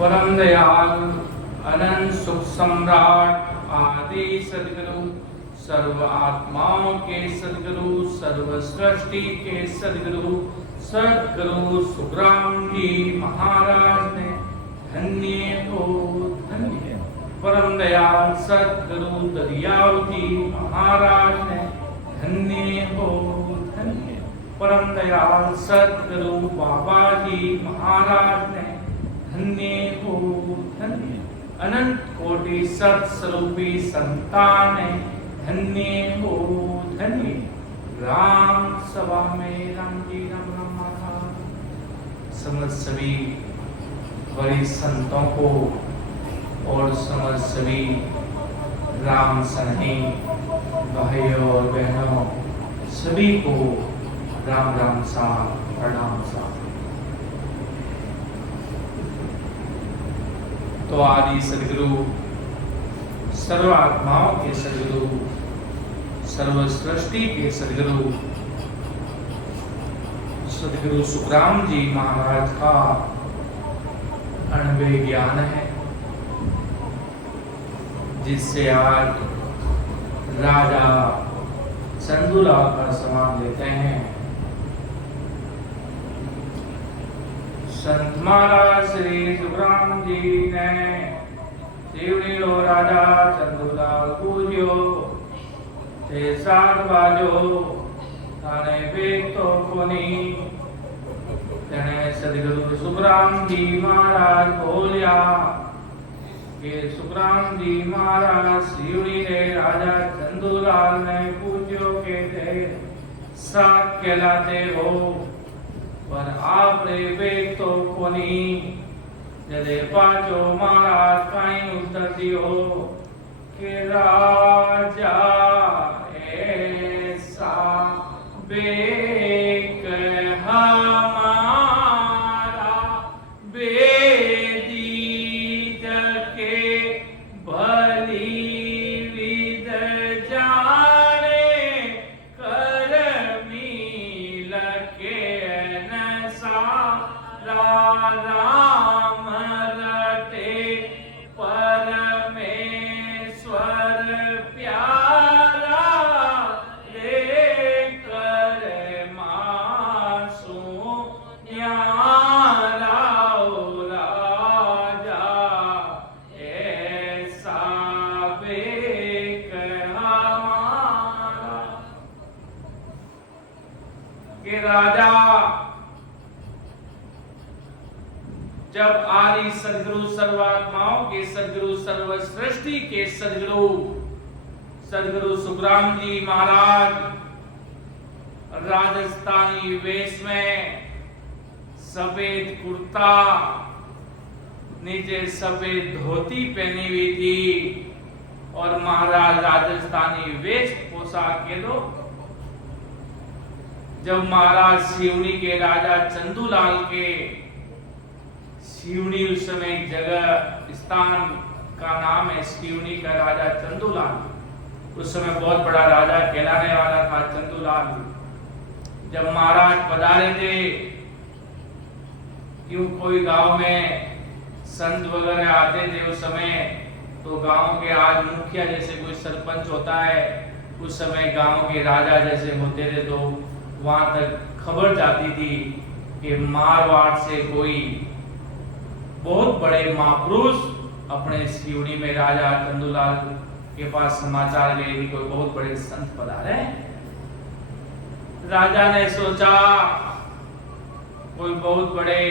परम दयाल अनंत सुख सम्राट आदि सदगुरु सर्व आत्माओं के सदगुरु सर्व सृष्टि के सदगुरु सदगुरु सुखराम जी महाराज ने धन्य हो धन्य। परम दयाल सदगुरु दरियाव जी महाराज ने धन्य हो धन्य। परम दयाल सदगुरु बाबा जी महाराज ने धन्य हो धन्य। अनंत कोटि सत्स्वरूपी संतान धन्य हो धन्य। राम सभा में राम जी राम राम महाराज समझ सभी बड़े संतों को और समझ सभी राम सने भाइयों और बहनों सभी को राम राम सा प्रणाम सा। तो आदि सदगुरु सर्व आत्माओं के सदगुरु सर्व सृष्टि के सदगुरु सदगुरु सुखराम जी महाराज का अनवय ज्ञान है जिससे आज राजा चंदूलाल का सम्मान लेते हैं। संत महाराज श्री सुखराम जी ने शिवलियो राजा चंदूलाल पूज्यो ते साथ बाजो थाने बेग तो कोनी तेने सदगुरु सुखराम जी महाराज बोलिया कि सुखराम जी महाराज शिवली ने राजा चंदूलाल ने पूज्यो के थे साथ कहलाते हो पर आप रे बेग तो कोनी जदे पाचो महाराज काई उत्तर दियो के राजा ऐसा बेग हमारा बेदी जके भली विद जाने करमी लके राम रटे परमेश्वर प्यारा रे कर मासू न्यारा राजा ऐसा बेक हमारा के राजा जब आदि सदगुरु सर्वात्माओं के सदगुरु सर्व सृष्टि के सदगुरु सदगुरु सुखराम जी महाराज राजस्थानी वेश में सफेद कुर्ता नीचे सफेद धोती पहनी हुई थी और महाराज राजस्थानी वेश पोशाक के लोग जब महाराज सिवनी के राजा चंदूलाल के सिवनी उस समय जगह स्थान का नाम है सिवनी का राजा चंदूलाल उस समय बहुत बड़ा राजा कहलाने वाला था चंदूलाल। जब महाराज पधारे थे क्यों कोई गांव में संत वगैरह आते थे उस समय तो गांव के आज मुखिया जैसे कोई सरपंच होता है उस समय गांव के राजा जैसे होते थे तो वहां तक खबर जाती थी कि मारवाड़ से कोई बहुत बड़े महापुरुष अपने सिवनी में राजा चंदूलाल के पास समाचार गए कि कोई बहुत बड़े संत पधारे। राजा ने सोचा कोई बहुत बड़े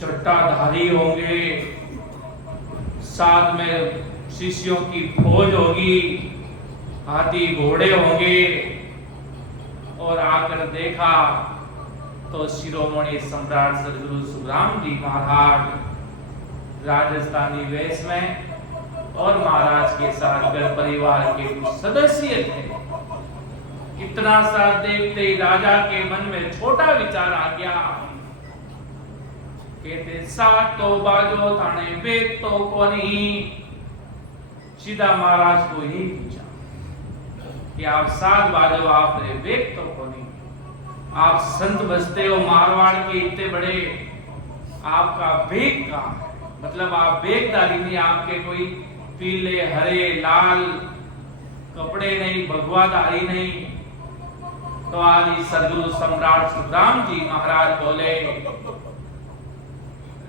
चट्टाधारी होंगे साथ में शिष्यों की फौज होगी हाथी घोड़े होंगे और आकर देखा तो शिरोमणि सम्राट सदगुरु सुखराम जी महाराज राजस्थानी वेश में और महाराज के साथ घर परिवार के कुछ सदस्य थे। इतना सा देखते ही राजा के मन में छोटा विचार आ गया कहते साथ तो बाजो थाने बेग तो कोनी। सीधा महाराज को ही पूछा कि आप साथ बाजो आप रे बेग तो कोनी आप संत बसते हो मारवाड़ के इतने बड़े आपका बेग का मतलब आप बेगदारी नहीं, आपके कोई पीले हरे लाल कपड़े नहीं, भगवाधारी नहीं। तो आदि सदगुरु सम्राट सुखराम जी महाराज बोले,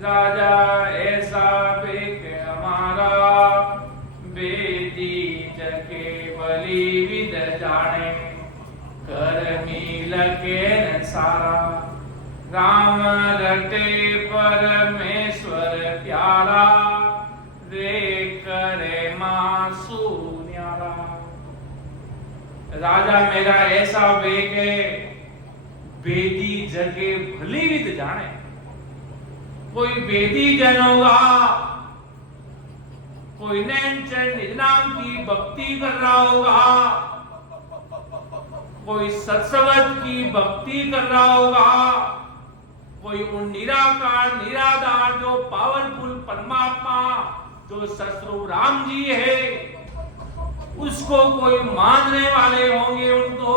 राजा ऐसा बेग हमारा, बेदी जके बलि विद जाने, कर मिल के न सारा, राम रटे परमेश्वर प्यारा, रे करे मासू न्यारा। राजा मेरा ऐसा बेग है, बेदी जगे भली विद जाने। कोई बेदी जन होगा, कोई नैनचर निज नाम की भक्ति कर रहा होगा, कोई सत्सवत की भक्ति कर रहा होगा, कोई उन निराकार निराधार जो पावरफुल परमात्मा जो सतस्वरूप राम जी है उसको कोई मानने वाले होंगे, उनको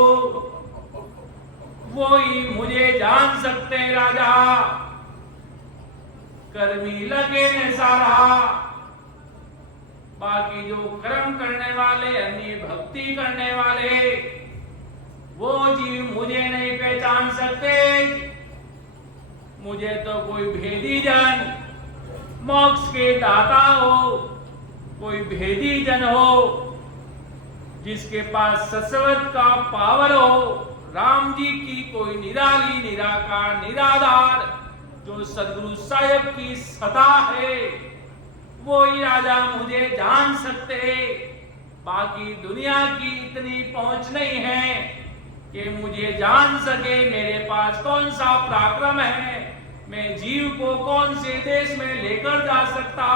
वो ही मुझे जान सकते हैं। राजा कर्मी लगे ने सारा, बाकी जो कर्म करने वाले अन्य भक्ति करने वाले वो जीव मुझे नहीं पहचान सकते। मुझे तो कोई भेदी जन मोक्ष के दाता हो, कोई भेदी जन हो जिसके पास सत्सवत का पावर हो, राम जी की कोई निराली निराकार निराधार जो सदगुरु साहिब की सदा है, वो ही राजा मुझे जान सकते। बाकी दुनिया की इतनी पहुंच नहीं है कि मुझे जान सके। मेरे पास कौन सा पराक्रम है, मैं जीव को कौन से देश में लेकर जा सकता,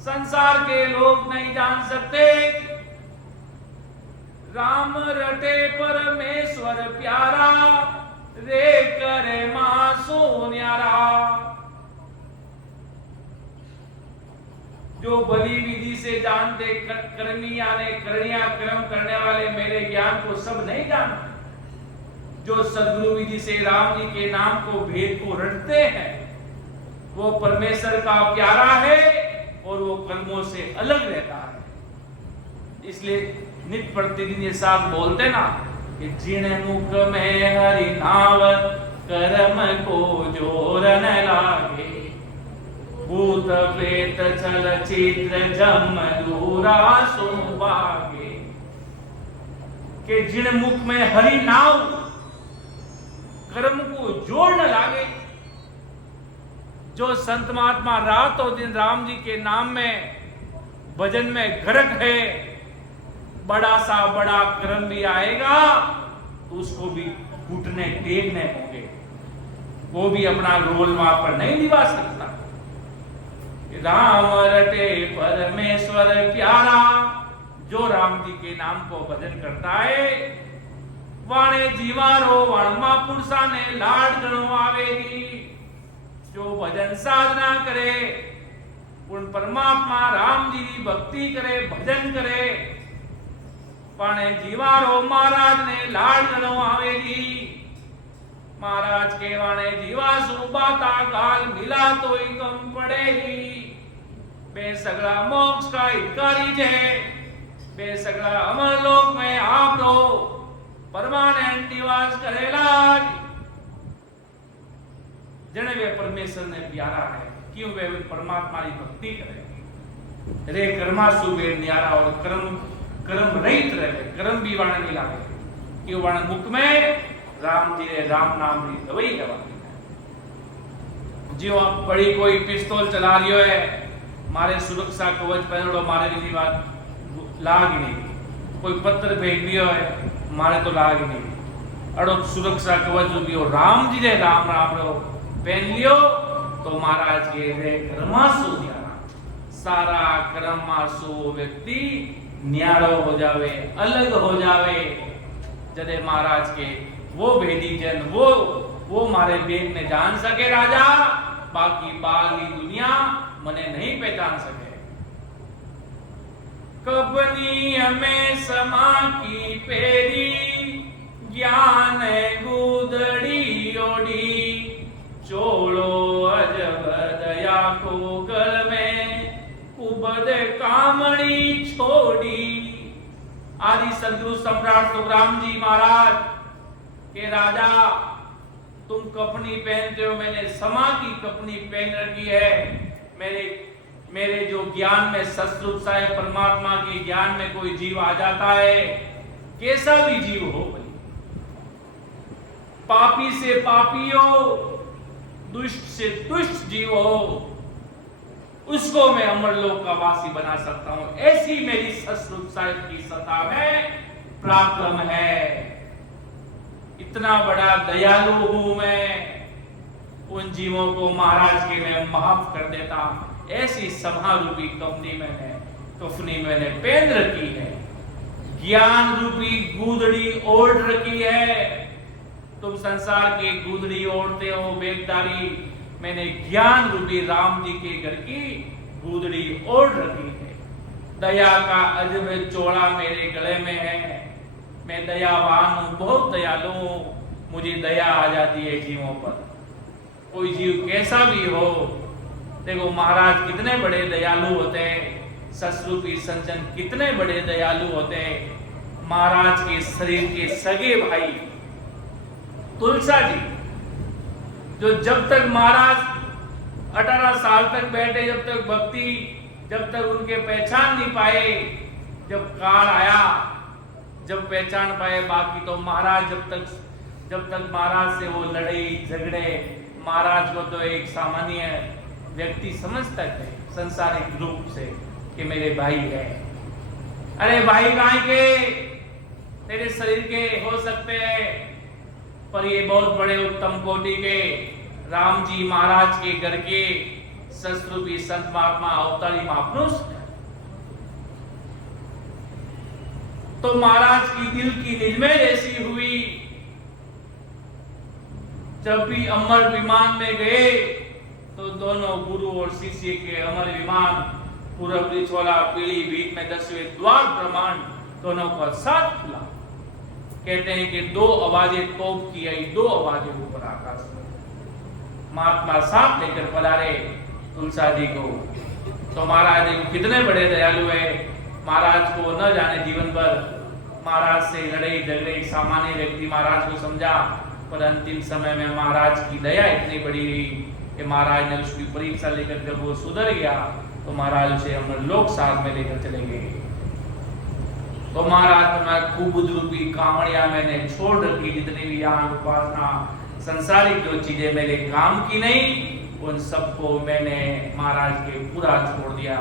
संसार के लोग नहीं जान सकते। राम रटे परमेश्वर प्यारा, रे करे मासो न्यारा। जो बलि विधि से जानते कर्मी यानी करणिया कर्म करने वाले मेरे ज्ञान को सब नहीं जानते, जो सदगुरु विधि से राम जी के नाम को भेद को रटते हैं, वो परमेश्वर का प्यारा है और वो कर्मों से अलग रहता है। इसलिए नित्य प्रतिदिन ये साथ बोलते ना कि जिन मुख में हरि नाव, कर्म को जोर न लागे, भूत प्रेत चल चित्र जम दूरा सुभागे। कि जिन मुख में हरि नाव, कर्म को जोड़ न लागे। जो संत महात्मा रात और दिन राम जी के नाम में भजन में गरक है, बड़ा सा बड़ा कर्म भी आएगा तो उसको भी घुटने टेकने होंगे, वो भी अपना रोल वहां पर नहीं निभा सकता। राम रटे परमेश्वर प्यारा, जो राम जी के नाम को भजन करता है, वाणे जीवारो वणमा पुरुषा ने लाड गणो आवेगी। जो भजन साधना करे, उन परमात्मा राम जी की भक्ति करे, भजन करे, पाने जीवारो महाराज ने लाड गणो आवेगी। महाराज के वाणे जीवा सुबाता गाल मिला तो ही कम पड़ेगी। बे सगड़ा मोक्ष का हितकारी है, बे सगड़ा अमर लोक में आप रो परमानेंट निवास करेला। जने वे परमेश्वर ने प्यारा है, क्यों वे परमात्मा की भक्ति करे। रे कर्मासु वे न्यारा, और कर्म रहित रहे, कर्म भी वाणे नहीं लागे, क्यों वाणे मुख में राम जी ने राम नाम की दवाई दवाई है। जो आप बड़ी कोई पिस्तौल चला रही है, मारे सुरक्षा कवच पहनो, मारे की बात लाग नहीं। कोई पत्र फेंक दियो है, मारे तो लाग नहीं। अड़ो सुरक्षा कवच भी हो, राम जी ने राम राम रो पहन लियो तो महाराज के रे कर्मासु न्यारा, सारा कर्मासु व्यक्ति न्यारो हो जावे, अलग हो जावे। जदे महाराज के वो भेदी जन वो मारे बेग ने जान सके राजा, बाकी बागी दुनिया मने नहीं पहचान सके। कबनी हमें समा की पेरी, ज्ञान गुदड़ी ओडी, चोलो अजब को गल में कुबद कामणी छोड़ी। आदि सदगुरु सम्राट सुखराम जी महाराज के राजा, तुम कफनी पहनते हो, मैंने समा की कफनी पहन रखी है। मेरे जो ज्ञान में सतरूप साहेब परमात्मा के ज्ञान में कोई जीव आ जाता है, कैसा भी जीव हो भाई, पापी से पापी हो, दुष्ट से दुष्ट जीव हो, उसको मैं अमरलोक का वासी बना सकता हूं। ऐसी मेरी सतरूप साहेब की सत्ता में पराक्रम है। इतना बड़ा दयालु हूं मैं, उन जीवों को महाराज के मैं माफ कर देता। ऐसी सभा रूपी कफनी मैंने पहन रखी है। ज्ञान रूपी गूदड़ी ओढ़ रखी है। तुम संसार के गूदड़ी ओढ़ते हो वेदधारी, मैंने ज्ञान रूपी राम जी के घर की गूदड़ी ओढ़ रखी है। दया का अजब चोला मेरे गले में है। मैं दयावान हूं, बहुत दयालु हूं। मुझे दया आ जाती है जीवों पर, कोई जीव कैसा भी हो। देखो महाराज कितने बड़े दयालु होते हैं, ससरूपी संजन कितने बड़े दयालु होते हैं। महाराज के शरीर के सगे भाई तुलसा जी, जो जब तक महाराज 18 साल तक बैठे, जब तक भक्ति, जब तक उनके पहचान नहीं पाए, जब काल आया, जब पहचान पाए, बाकी तो महाराज जब तक महाराज से वो लड़े झगड़े, महाराज को तो एक सामान्य व्यक्ति समझता है संसारिक रूप से कि मेरे भाई है। अरे भाई गाय के तेरे शरीर के हो सकते हैं, पर ये बहुत बड़े उत्तम कोटि के राम जी महाराज के घर के सतरूपी संत महात्मा अवतारी महापुरुष। तो महाराज की दिल की निजमें ऐसी हुई, जब भी अमर विमान में गए तो दोनों गुरु और शिष्य के अमर विमान पूरब रिछोला पीली बीच में 10वें द्वार ब्रह्मांड दोनों का साथ खुला। कहते हैं कि 2 आवाजें तोप की आई, 2 आवाजें ऊपर आकाश में। महात्मा साथ लेकर पधारे तुलसा जी को। तो महाराज जी कितने बड़े दयालु है। महाराज को न जाने जीवन भर महाराज से लड़े झगड़े, सामान्य व्यक्ति महाराज को समझा, पर अंतिम समय में महाराज की दया इतनी बड़ी रही कि महाराज ने उसकी परीक्षा लेकर जब वो सुधर गया तो महाराज उसे अमरलोक साथ में लेकर चले गए। तो महाराज मैं खूब रूपी कामड़िया मैंने छोड़ रखी, जितनी भी यहाँ उपासना संसारिक जो चीजें मेरे काम की नहीं, उन सबको मैंने महाराज के पूरा छोड़ दिया।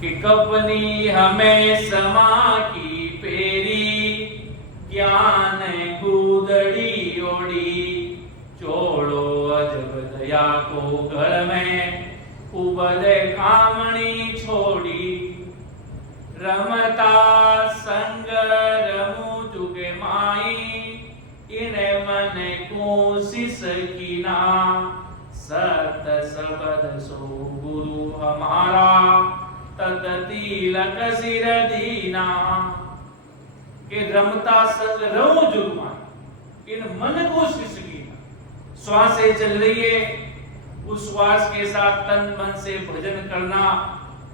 कि कपनी हमें समा की पेरी, ज्ञान गूदड़ी ओढ़ी, छोड़ो अजब दया को घर में, उबद कामणी छोड़ी, रमता संग रमू जुगे माई, इने मन कोशिश कीना, सत सबद सो गुरु हमारा, तत तिलक सिर दीना। कि रमता संग रमू जुग माई, इन मन कोशिश कीना। श्वासें चल रही है, उस श्वास के साथ तन मन से भजन करना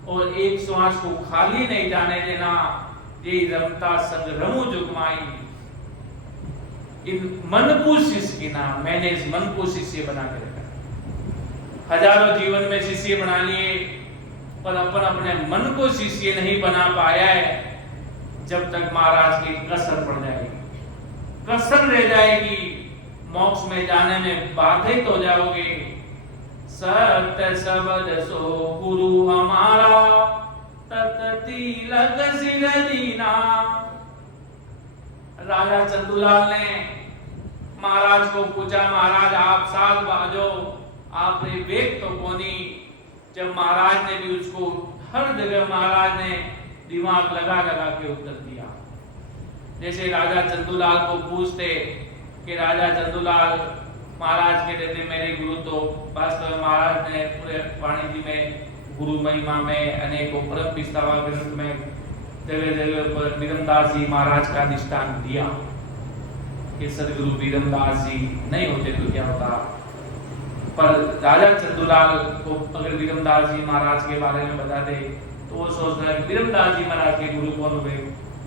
और एक श्वास को खाली नहीं जाने देना, ये रमता संग रमू जुगमाई। इन मन को शिष्य की नाम, मैंने इस मन को शिष्य बना के रखा। हजारों जीवन में शिष्य बना लिए, पर अपन अपने मन को शिष्य नहीं बना पाया है। जब तक महाराज की कसर पड़ जाएगी, कसर रह जाएगी, मोक्ष में जाने में बाधित हो जाओगे। सत्य शब्द सो गुरु हमारा, तत तिलक सिर दीना। राजा चंदूलाल ने महाराज को पूछा, महाराज आप साथ बाजो, आपने वेग तो कोनी। जब महाराज ने भी उसको हर जगह महाराज ने दिमाग लगा लगा के उत्तर दिया। जैसे राजा चंदूलाल को पूछते कि राजा चंदूलाल, महाराज कहते थे मेरे गुरु, तो वास्तव में महाराज ने पूरे वाणी जी में गुरु महिमा में अनेकों परम पिस्तावा ग्रंथ में जगह जगह पर वीरमदास जी महाराज का दृष्टांत दिया कि सदगुरु वीरमदास जी नहीं होते तो क्या होता। पर राजा चंदूलाल को अगर विरमदास जी महाराज के बारे में बता दे तो वो सोचता है विरमदास जी महाराज के गुरु कौन हुए,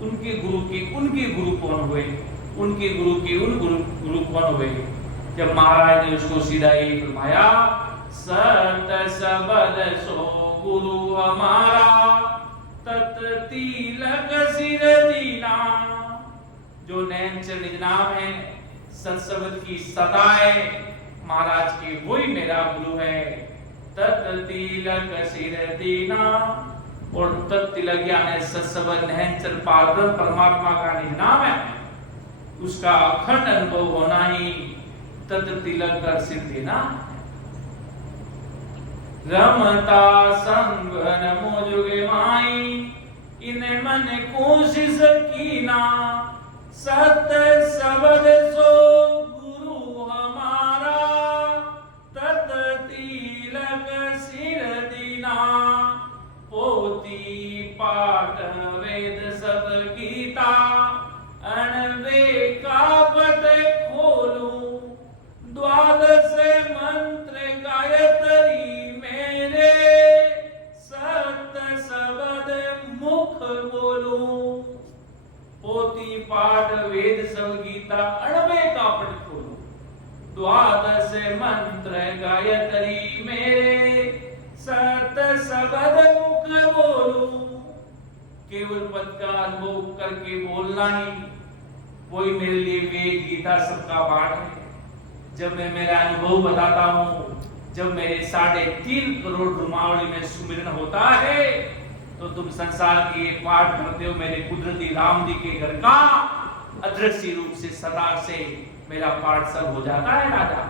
उनके गुरु कौन हुए, उनके गुरु के गुरु कौन हुए। जब महाराज ने उसको सीधा ही फरमाया, सत सबद सो गुरु हमारा, तत तिलक सिर दीना। जो नैनचर निज नाम है, सत्सबद की सदा है, महाराज के वही मेरा गुरु है। तत तिलक सिर दीना, और तत् तिलक यानी सत्सबद नैनचर पारब्रह्म परमात्मा का निज नाम है, उसका अखंड अनुभव होना ही तत् तिलक कर सिर देना। रमता संग नमो जुगे माई, इन मन कोशिश कीना, सत सबद सो गुरु हमारा, तत तिलक सिर दीना। पोती पाठ वेद सब गीता, अनवे का पट खोलू, द्वादश मंत्र गायत्री मेरे, सत सबद मुख बोलू। पोती पाठ वेद सब गीता, अनवे का पट खोलू, द्वादश मंत्र गायत्री मेरे, सत सबद मुख बोलू। केवल पद का अनुभव करके बोलना ही वही मेरे लिए वेद गीता सबका पाठ है। जब मैं मेरा अनुभव बताता हूँ, जब मेरे 3.5 करोड़ रुमावली में सुमिरन होता है, तो तुम संसार के ये पाठ करते हो मेरे कुदरती राम जी के घर का, अदृश्य रूप से सदा से मेरा पाठ सब हो जाता है। राजा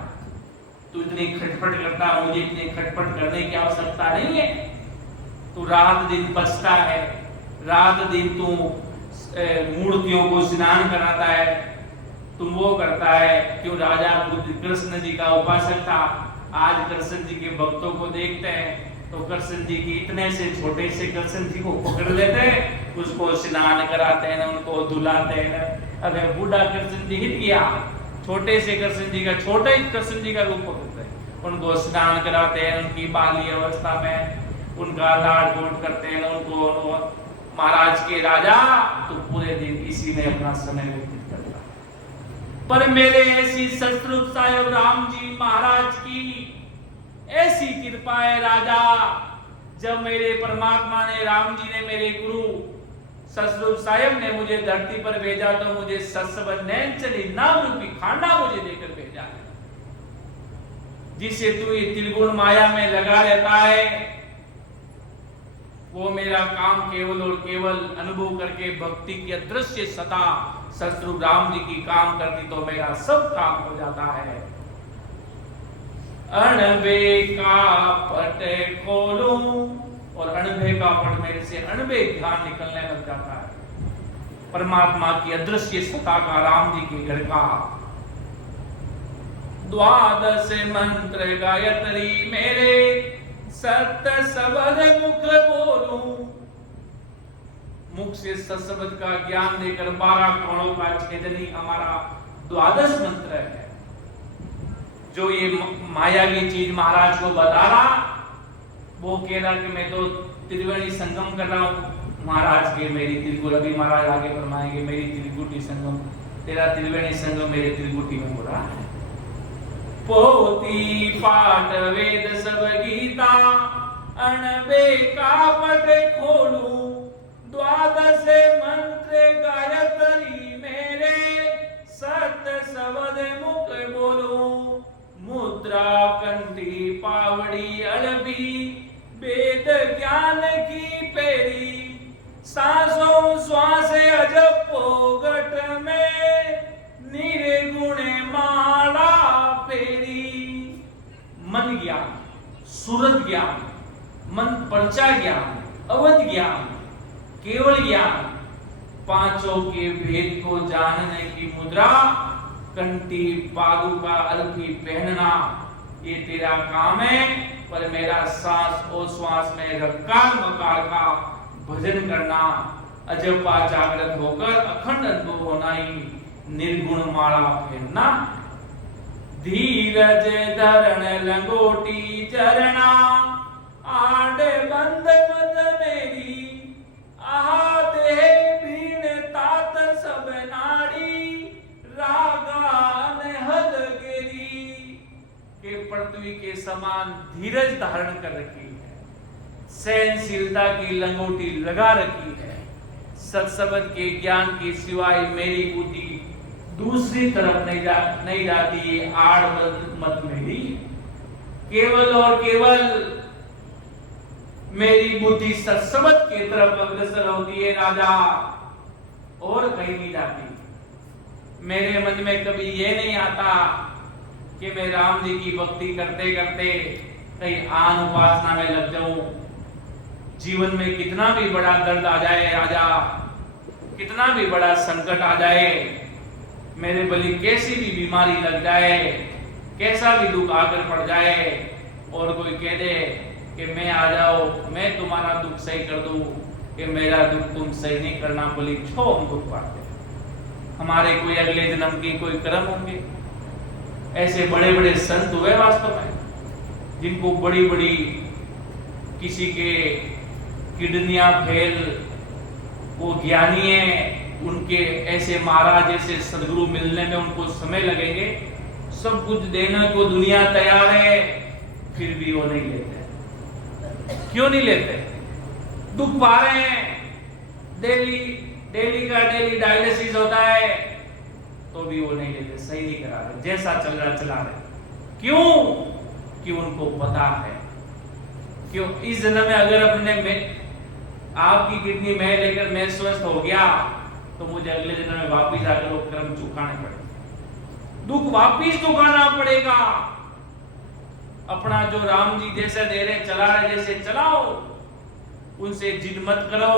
तू इतनी खटपट करता, मुझे इतनी खटपट करने की आवश्यकता नहीं है। तू रात दिन बचता है, रात दिन तू मूर्तियों को स्नान कराता है, तुम वो करता है। क्यों राजा कृष्ण जी का उपासक था। आज कृष्ण जी के भक्तों को देखते हैं तो कृष्ण जी की इतने से छोटे से कृष्ण जी को पकड़ लेते हैं, उसको स्नान कराते हैं, उनको धुलाते हैं। अगर बूढ़ा कृष्ण जी हिट गया, छोटे से कृष्ण जी का, छोटे कृष्ण जी का रूप पकड़ते हैं, उनको स्नान कराते हैं, उनकी बाली अवस्था में उनका लाड गोड करते हैं, उनको महाराज के राजा तो पूरे दिन इसी में अपना समय व्यतीत करता है। पर मेरे ऐसी सतरूप साहेब राम जी महाराज की ऐसी कृपा है राजा, जब मेरे परमात्मा ने, राम जी ने, मेरे गुरु सतरूप साहेब ने मुझे धरती पर भेजा, तो मुझे सत्सबद नैनचरी नाम रूपी खांडा मुझे देकर भेजा है, जिसे तू ये त्रिगुण माया में लगा रहता है। वो मेरा काम केवल और केवल अनुभव करके भक्ति की अदृश्य सता सतरूप राम जी की काम करती तो मेरा सब काम हो जाता है। अणबे का पट खोलूं, और अणबे का पट मेरे से अणबे ज्ञान निकलने लग जाता है परमात्मा की अदृश्य सता का, राम जी के घर का। द्वादश मंत्र गायत्री मेरे, सत सबद मुख बोलूं। मुख से सत्सबद का ज्ञान देकर 12 करोड़ों का छेदनी हमारा द्वादश मंत्र है। जो ये माया की चीज महाराज को बता रहा, वो कह रहा कि मैं तो त्रिवेणी संगम कर रहा हूँ महाराज के, मेरी त्रिकुट, अभी महाराज आगे फरमाएंगे, मेरी त्रिकुटी संगम, तेरा त्रिवेणी संगम मेरे त्रिकुटी में हो रहा है। पोती पाठ वेद सब गीता, अणबे का पट खोलू, द्वादश मंत्र गायत्री मेरे, सत सबद मुख बोलू। मुद्रा कंठी पावड़ी अड़बी, वेद ज्ञान की पेरी, सांसों श्वास अजपो घट में, निर्गुण माला फेरी। मन ज्ञान, सूरत ज्ञान, मन पर्चा ज्ञान, अवध ज्ञान, केवल ज्ञान, पांचों के भेद को जानने की मुद्रा, कंठी पादुका अलकी पहनना, ये तेरा काम है। पर मेरा सांस और श्वास में रकार मकार का भजन करना, अजपा जागृत होकर अखंड अनुभव होना ही निर्गुण माला फेरना। धीरज धरण लंगोटी चरणा आड़ बंद मद मेरी आहा देह भीण तात सब नाड़ी रागान हद गिरी के पृथ्वी के समान धीरज धारण कर रखी है, सहनशीलता की लंगोटी लगा रखी है। सत्सबद के ज्ञान के सिवाय मेरी बुद्धि दूसरी तरफ नहीं जाती है। आड़ मत मेरी, केवल और केवल मेरी बुद्धि सत्सबद की तरफ अग्रसर होती है राजा, और कहीं नहीं जाती। मेरे मन में कभी ये नहीं आता कि मैं राम जी की भक्ति करते करते कहीं आन उपासना में लग जाऊं। जीवन में कितना भी बड़ा दर्द आ जाए राजा, कितना भी बड़ा संकट आ जाए, मेरे बलि कैसी भी बीमारी लग जाए, कैसा भी दुख आकर पड़ जाए, और कोई कह दे कि मैं आ जाओ, मैं तुम्हारा दुख सही कर दूं, कि मेरा दुख तुम सही नहीं करना, बलि छो हम दुख पाते। हमारे कोई अगले जन्म के कोई कर्म होंगे। ऐसे बड़े बड़े संत हुए वास्तव में, जिनको बड़ी बड़ी किसी के किडनियां फेल, वो ज्ञानी है, उनके ऐसे महाराज जैसे सदगुरु मिलने में उनको समय लगेंगे, सब कुछ देने को दुनिया तैयार है, फिर भी वो नहीं लेते। क्यों नहीं लेते? दुख पा रहे हैं, डेली का डायलिसिस होता है, तो भी वो नहीं लेते, सही नहीं करा रहे, जैसा चल रहा चला रहे। क्यों? कि उनको पता है क्यों इस जन्म में अगर अपने में आपकी किडनी में लेकर मैं स्वस्थ हो गया, तो मुझे अगले जन्म में वापिस आकर वो कर्म चुकाने पड़ेंगे, दुख वापिस चुकाना पड़ेगा। अपना जो राम जी जैसे दे रहे चला रहे, जैसे चलाओ, उनसे जिद मत करो,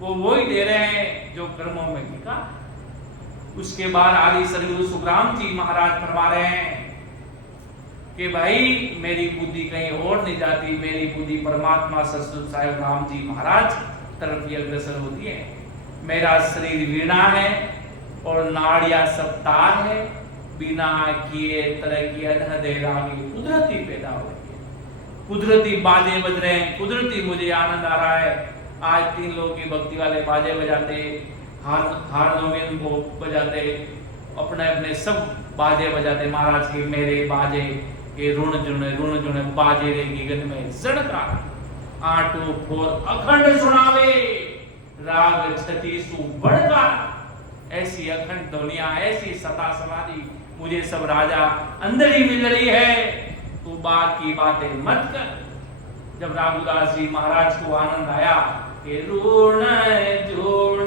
वो वही दे रहे हैं जो कर्मों में लिखा। उसके बाद आदि सदगुरु सुखराम जी महाराज फरमा रहे हैं कि भाई मेरी बुद्धि कहीं और नहीं जाती, मेरी बुद्धि परमात्मा सतगुरु साहिब राम जी महाराज तरफ ही अग्रसर होती है। मेरा शरीर वीणा है और नाड़ियां सब तार है, बिना किए तरह की अधह दे रागी कुदरती पैदा हो रही है, कुदरती बाजे बज रहे हैं, कुदरती मुझे आनंद आ रहा है। आज 3 लोग की भक्ति वाले बाजे बजाते, हारमोनियम को बजाते, अपने अपने सब बाजे बजाते, महाराज के मेरे बाजे के ऋण जुने बाजे रे गगन में सड़का आटो फोर अखंड सुनावे राग छती सु बड़का। ऐसी अखंड ध्वनिया, ऐसी सता समाधि मुझे सब राजा अंदर ही मिल रही है, तू बात की बातें मत कर। जब रघुदास जी महाराज को आनंद आया कि ऋण जोड़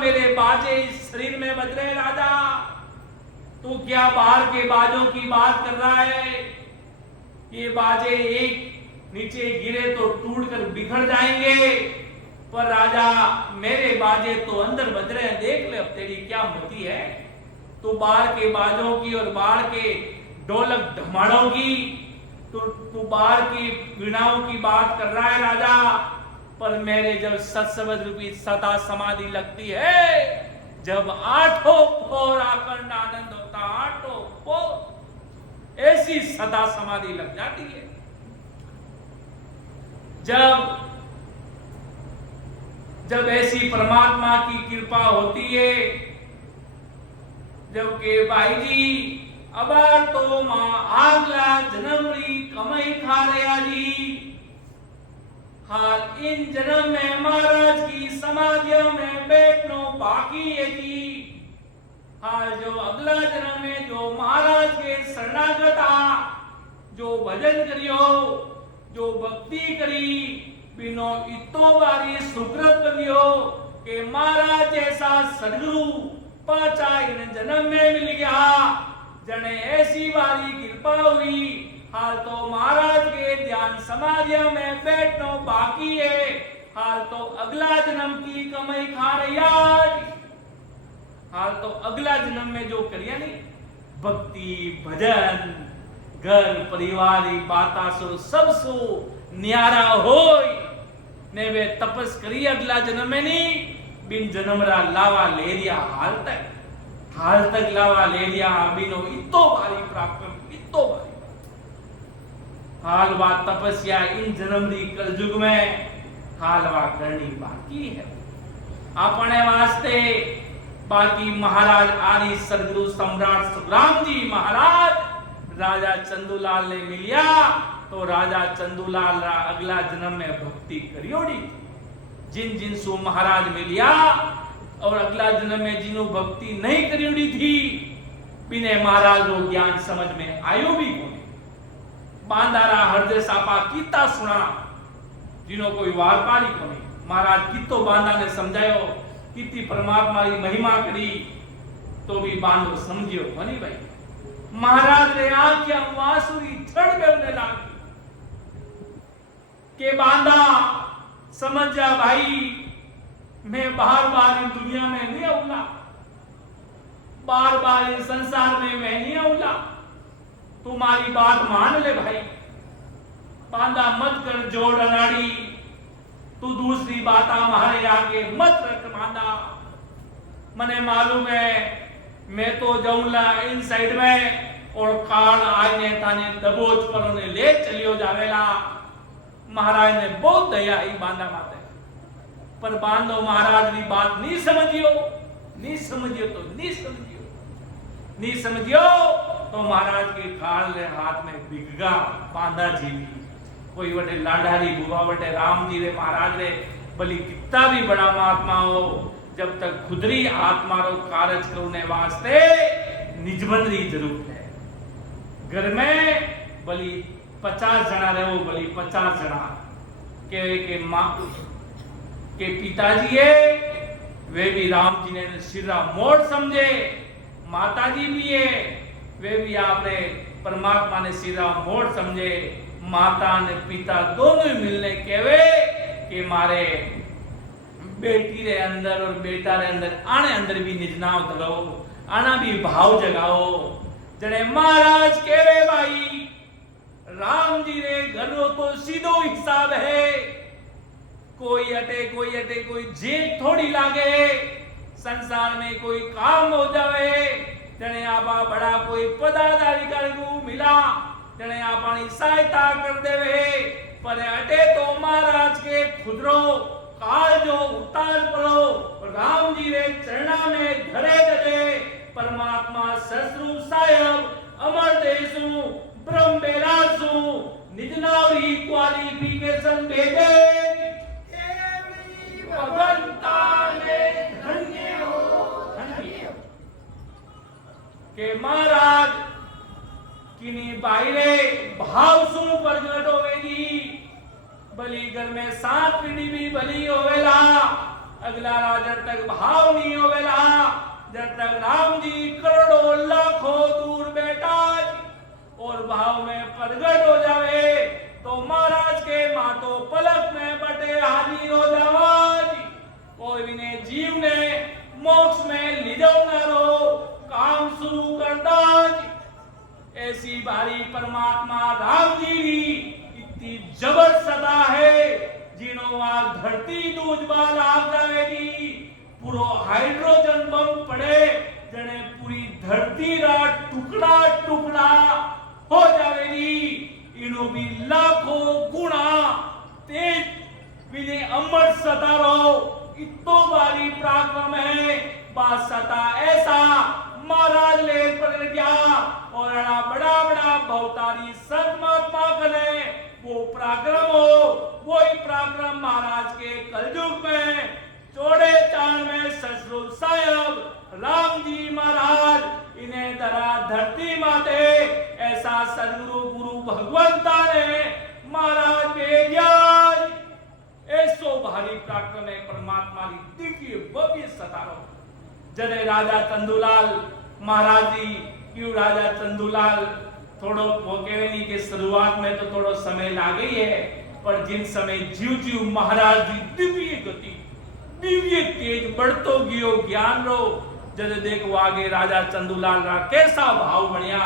मेरे बाजे इस शरीर में बज रहे राजा, तू क्या बाहर के बाजों की बात कर रहा है? ये बाजे एक नीचे गिरे तो टूटकर बिखर जाएंगे, पर राजा मेरे बाजे तो अंदर बज रहे हैं, देख ले अब तेरी क्या मति है। तू बाहर के बाजों की और बाहर के ढोलक धमाड़ों की, तू बाहर की वीणाओं की बात कर रहा है राजा, पर मेरे जब सत्सबद रूपी सता समाधि लगती है, जब आठों पोर अखंड आनंद होता, आठों पोर ऐसी सता समाधि लग जाती है। जब ऐसी परमात्मा की कृपा होती है, जब के भाई जी अबार तो मां आगला जन्मरी कमाई खा रहा जी, हाल इन जन्म में महाराज की समाधियों में बैठना बाकी है जी। हाल जो अगला जन्म में जो महाराज के शरणागत आ, जो भजन करियो, जो भक्ति करी, बिनो इतो बारी सुकृत बनियो के महाराज जैसा सदगुरु पाचा इन जन्म में मिल गया। जने ऐसी बारी कृपा हुई, हाल तो महाराज के ध्यान समाधियों में बैठना बाकी है, हाल तो अगला जन्म की कमाई खा रही आज। हाल तो अगला जन्म में जो करिए नहीं भक्ति भजन घर परिवार बाता सो सब सो न्यारा होय ने वे तपस करी अगला जन्म में नहीं बिन जन्म रा लावा ले लिया हाल तक लावा ले लिया बिनो इतो बारी प्राप्त इतो बारी हाल वा तपस्या इन जन्म री कलयुग में हाल वा करनी बाकी है अपने वास्ते। बाकी महाराज आदि सदगुरु सम्राट सुखराम जी महाराज राजा चंदूलाल ने मिलिया तो राजा चंदूलाल रा अगला जन्म में भक्ति करियोड़ी जिन जिन सु महाराज मिलिया और अगला जन्म में जिन्हों भक्ति नहीं करियोड़ी थी बिने महाराज रो ज्ञान समझ में आयो भी कोने बांदारा हृदय सापा कीता सुना जिन्हों कोई वार पारी कोने महाराज कितो बांदा ने समझायो कितनी परमात्मा की महिमा करी तो भी बांधो समझियो बनी भाई महाराज ने आंखियां आंसुरी छड़ गए लागी के बांधा समझ जा भाई मैं बार बार इन दुनिया में नहीं आऊंगा बार बार इस संसार में मैं नहीं आऊंगा तुम्हारी बात मान ले भाई बांधा मत कर जोड़ अनाड़ी तू दूसरी बात हमारे आगे मत रख बांधा मने मालूम है मैं तो जाऊंगा इन साइड में और काल आने ताने दबोच पर उन्हें ले चलियो जावेला महाराज ने बहुत दया ही बांधा माते पर बांधो महाराज की बात नहीं समझियो तो नहीं समझियो तो महाराज के काल रे हाथ में बिगगा बांधा जी कोई बड़े लाडारी बुआ बड़े राम जी रे महाराज रे बलि कितना भी बड़ा महात्मा हो जब तक खुदरी आत्मा रो कार्य करने वास्ते निजबंद री जरूरत है। घर में बलि 50 जना रहो बलि 50 जना के मां के पिताजी है वे भी राम जी ने सिरा मोड़ समझे माताजी भी है वे भी आपने परमात्मा ने सिरा मोड़ समझे माता ने पिता दोनों ही मिलने केवे कि मारे बेटी रे अंदर और बेटा रे अंदर आने अंदर भी निजनाव धरो आना भी भाव जगाओ जने महाराज केवे भाई राम जी रे घरों तो सीधो हिसाब है कोई अटे कोई जेब थोड़ी लागे संसार में कोई काम हो जावे जने आपा बड़ा कोई पदाधिकारी को मिला जने आपानी सहायता कर देवे पर अटे तो महाराज के खुदरो काल जो उतार पड़ो राम जी रे चरणा में धरे दे परमात्मा ससरु साहेब अमर देसु ब्रह्म बेरासु निजनावरी क्वालिफिकेशन भेजे भगवंता ने धन्य हो के महाराज किनी बाहरे भाव सु प्रगट होवेगी बलि घर में 7 पीढ़ी भी बलि होवेला अगला जब तक भाव नहीं होवेला जब तक राम जी करोड़ों लाखों दूर बैठा और भाव में प्रगट हो जावे तो महाराज के मातो पलक में बटे हाजिर हो जावा कोई भी ने जीव ने मोक्ष में ले जाओ ना रो काम शुरू कर दाज ऐसी बारी परमात्मा राम जी की इतनी जबर सदा है जिन्हों आग धरती दूज बाल आग जावेगी पूरो हाइड्रोजन बम पड़े जने पूरी धरती रा टुकड़ा टुकड़ा हो जावेगी इनो भी लाखों गुना तेज विने अमर सदा रहो इतो बारी पराक्रम है बात सता ऐसा महाराज ले पर गया और बड़ा बड़ा भवतारी संत महात्मा करे वो पराक्रम हो वही पराक्रम महाराज के कलयुग में चौड़े चाल में ससुर साहेब राम जी महाराज इन्हें धरा धरती माते ऐसा सदगुरु गुरु भगवंता ने महाराज बेज्ञान ऐसो भारी पराक्रम है परमात्मा की दिव्य भव्य सतारो जने राजा चंदूलाल महाराज जी क्यों राजा चंदूलाल थोड़ो पोकेवेनी के शुरुआत में तो थोड़ो समय ला गई है पर जिन समय जीव जीव महाराज जी दिव्य गति दिव्य तेज बढ़तो गयो ज्ञान रो जद देखो आगे राजा चंदूलाल रा कैसा भाव बढ़िया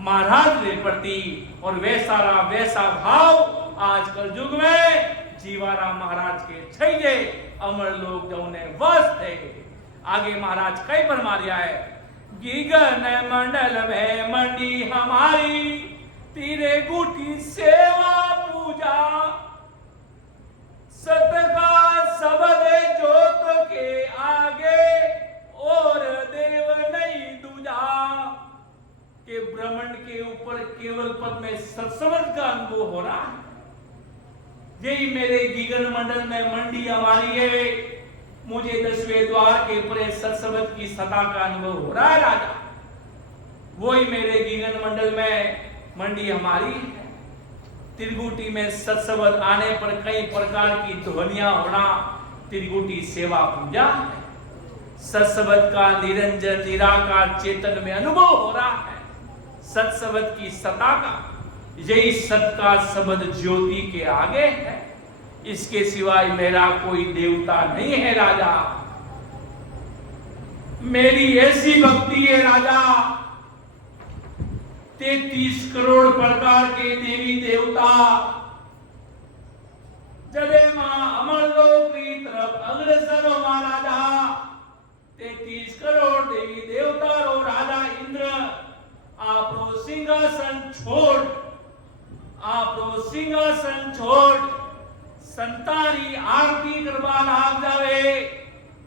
महाराज रे प्रति और वैसा भाव आजकल युग में जीवाराम महाराज के छैजे अमर लोग जो ने वस थे आगे महाराज कई पर मारिया है गीगन मंडल में मंडी हमारी तेरे गुटी सेवा पूजा सतका सबद जोत के आगे और देव नहीं दूजा के ब्रह्मांड के ऊपर केवल पद में सत्संग का अनुभव हो रहा है यही मेरे गीगन मंडल में मंडी हमारी है मुझे 10वें द्वार के परे सत्संग की सता का अनुभव हो रहा है राजा वही मेरे गीगन मंडल में मंडी हमारी है त्रिगुटी में सत्संग आने पर कई प्रकार की ध्वनियां होना त्रिगुटी सेवा पूजा सत्संग का निरंजन निराकार चेतन में अनुभव हो रहा है सत्संग की सता का यही सत का शब्द ज्योति के आगे है इसके सिवाय मेरा कोई देवता नहीं है राजा मेरी ऐसी भक्ति है राजा 33 करोड़ प्रकार के देवी देवता जदे मां अमरलोक की तरफ अग्रसर हो महाराजा 33 करोड़ देवी देवता रो राजा इंद्र आपरो सिंहासन छोड़ संतानी आरती करवा लाग जावे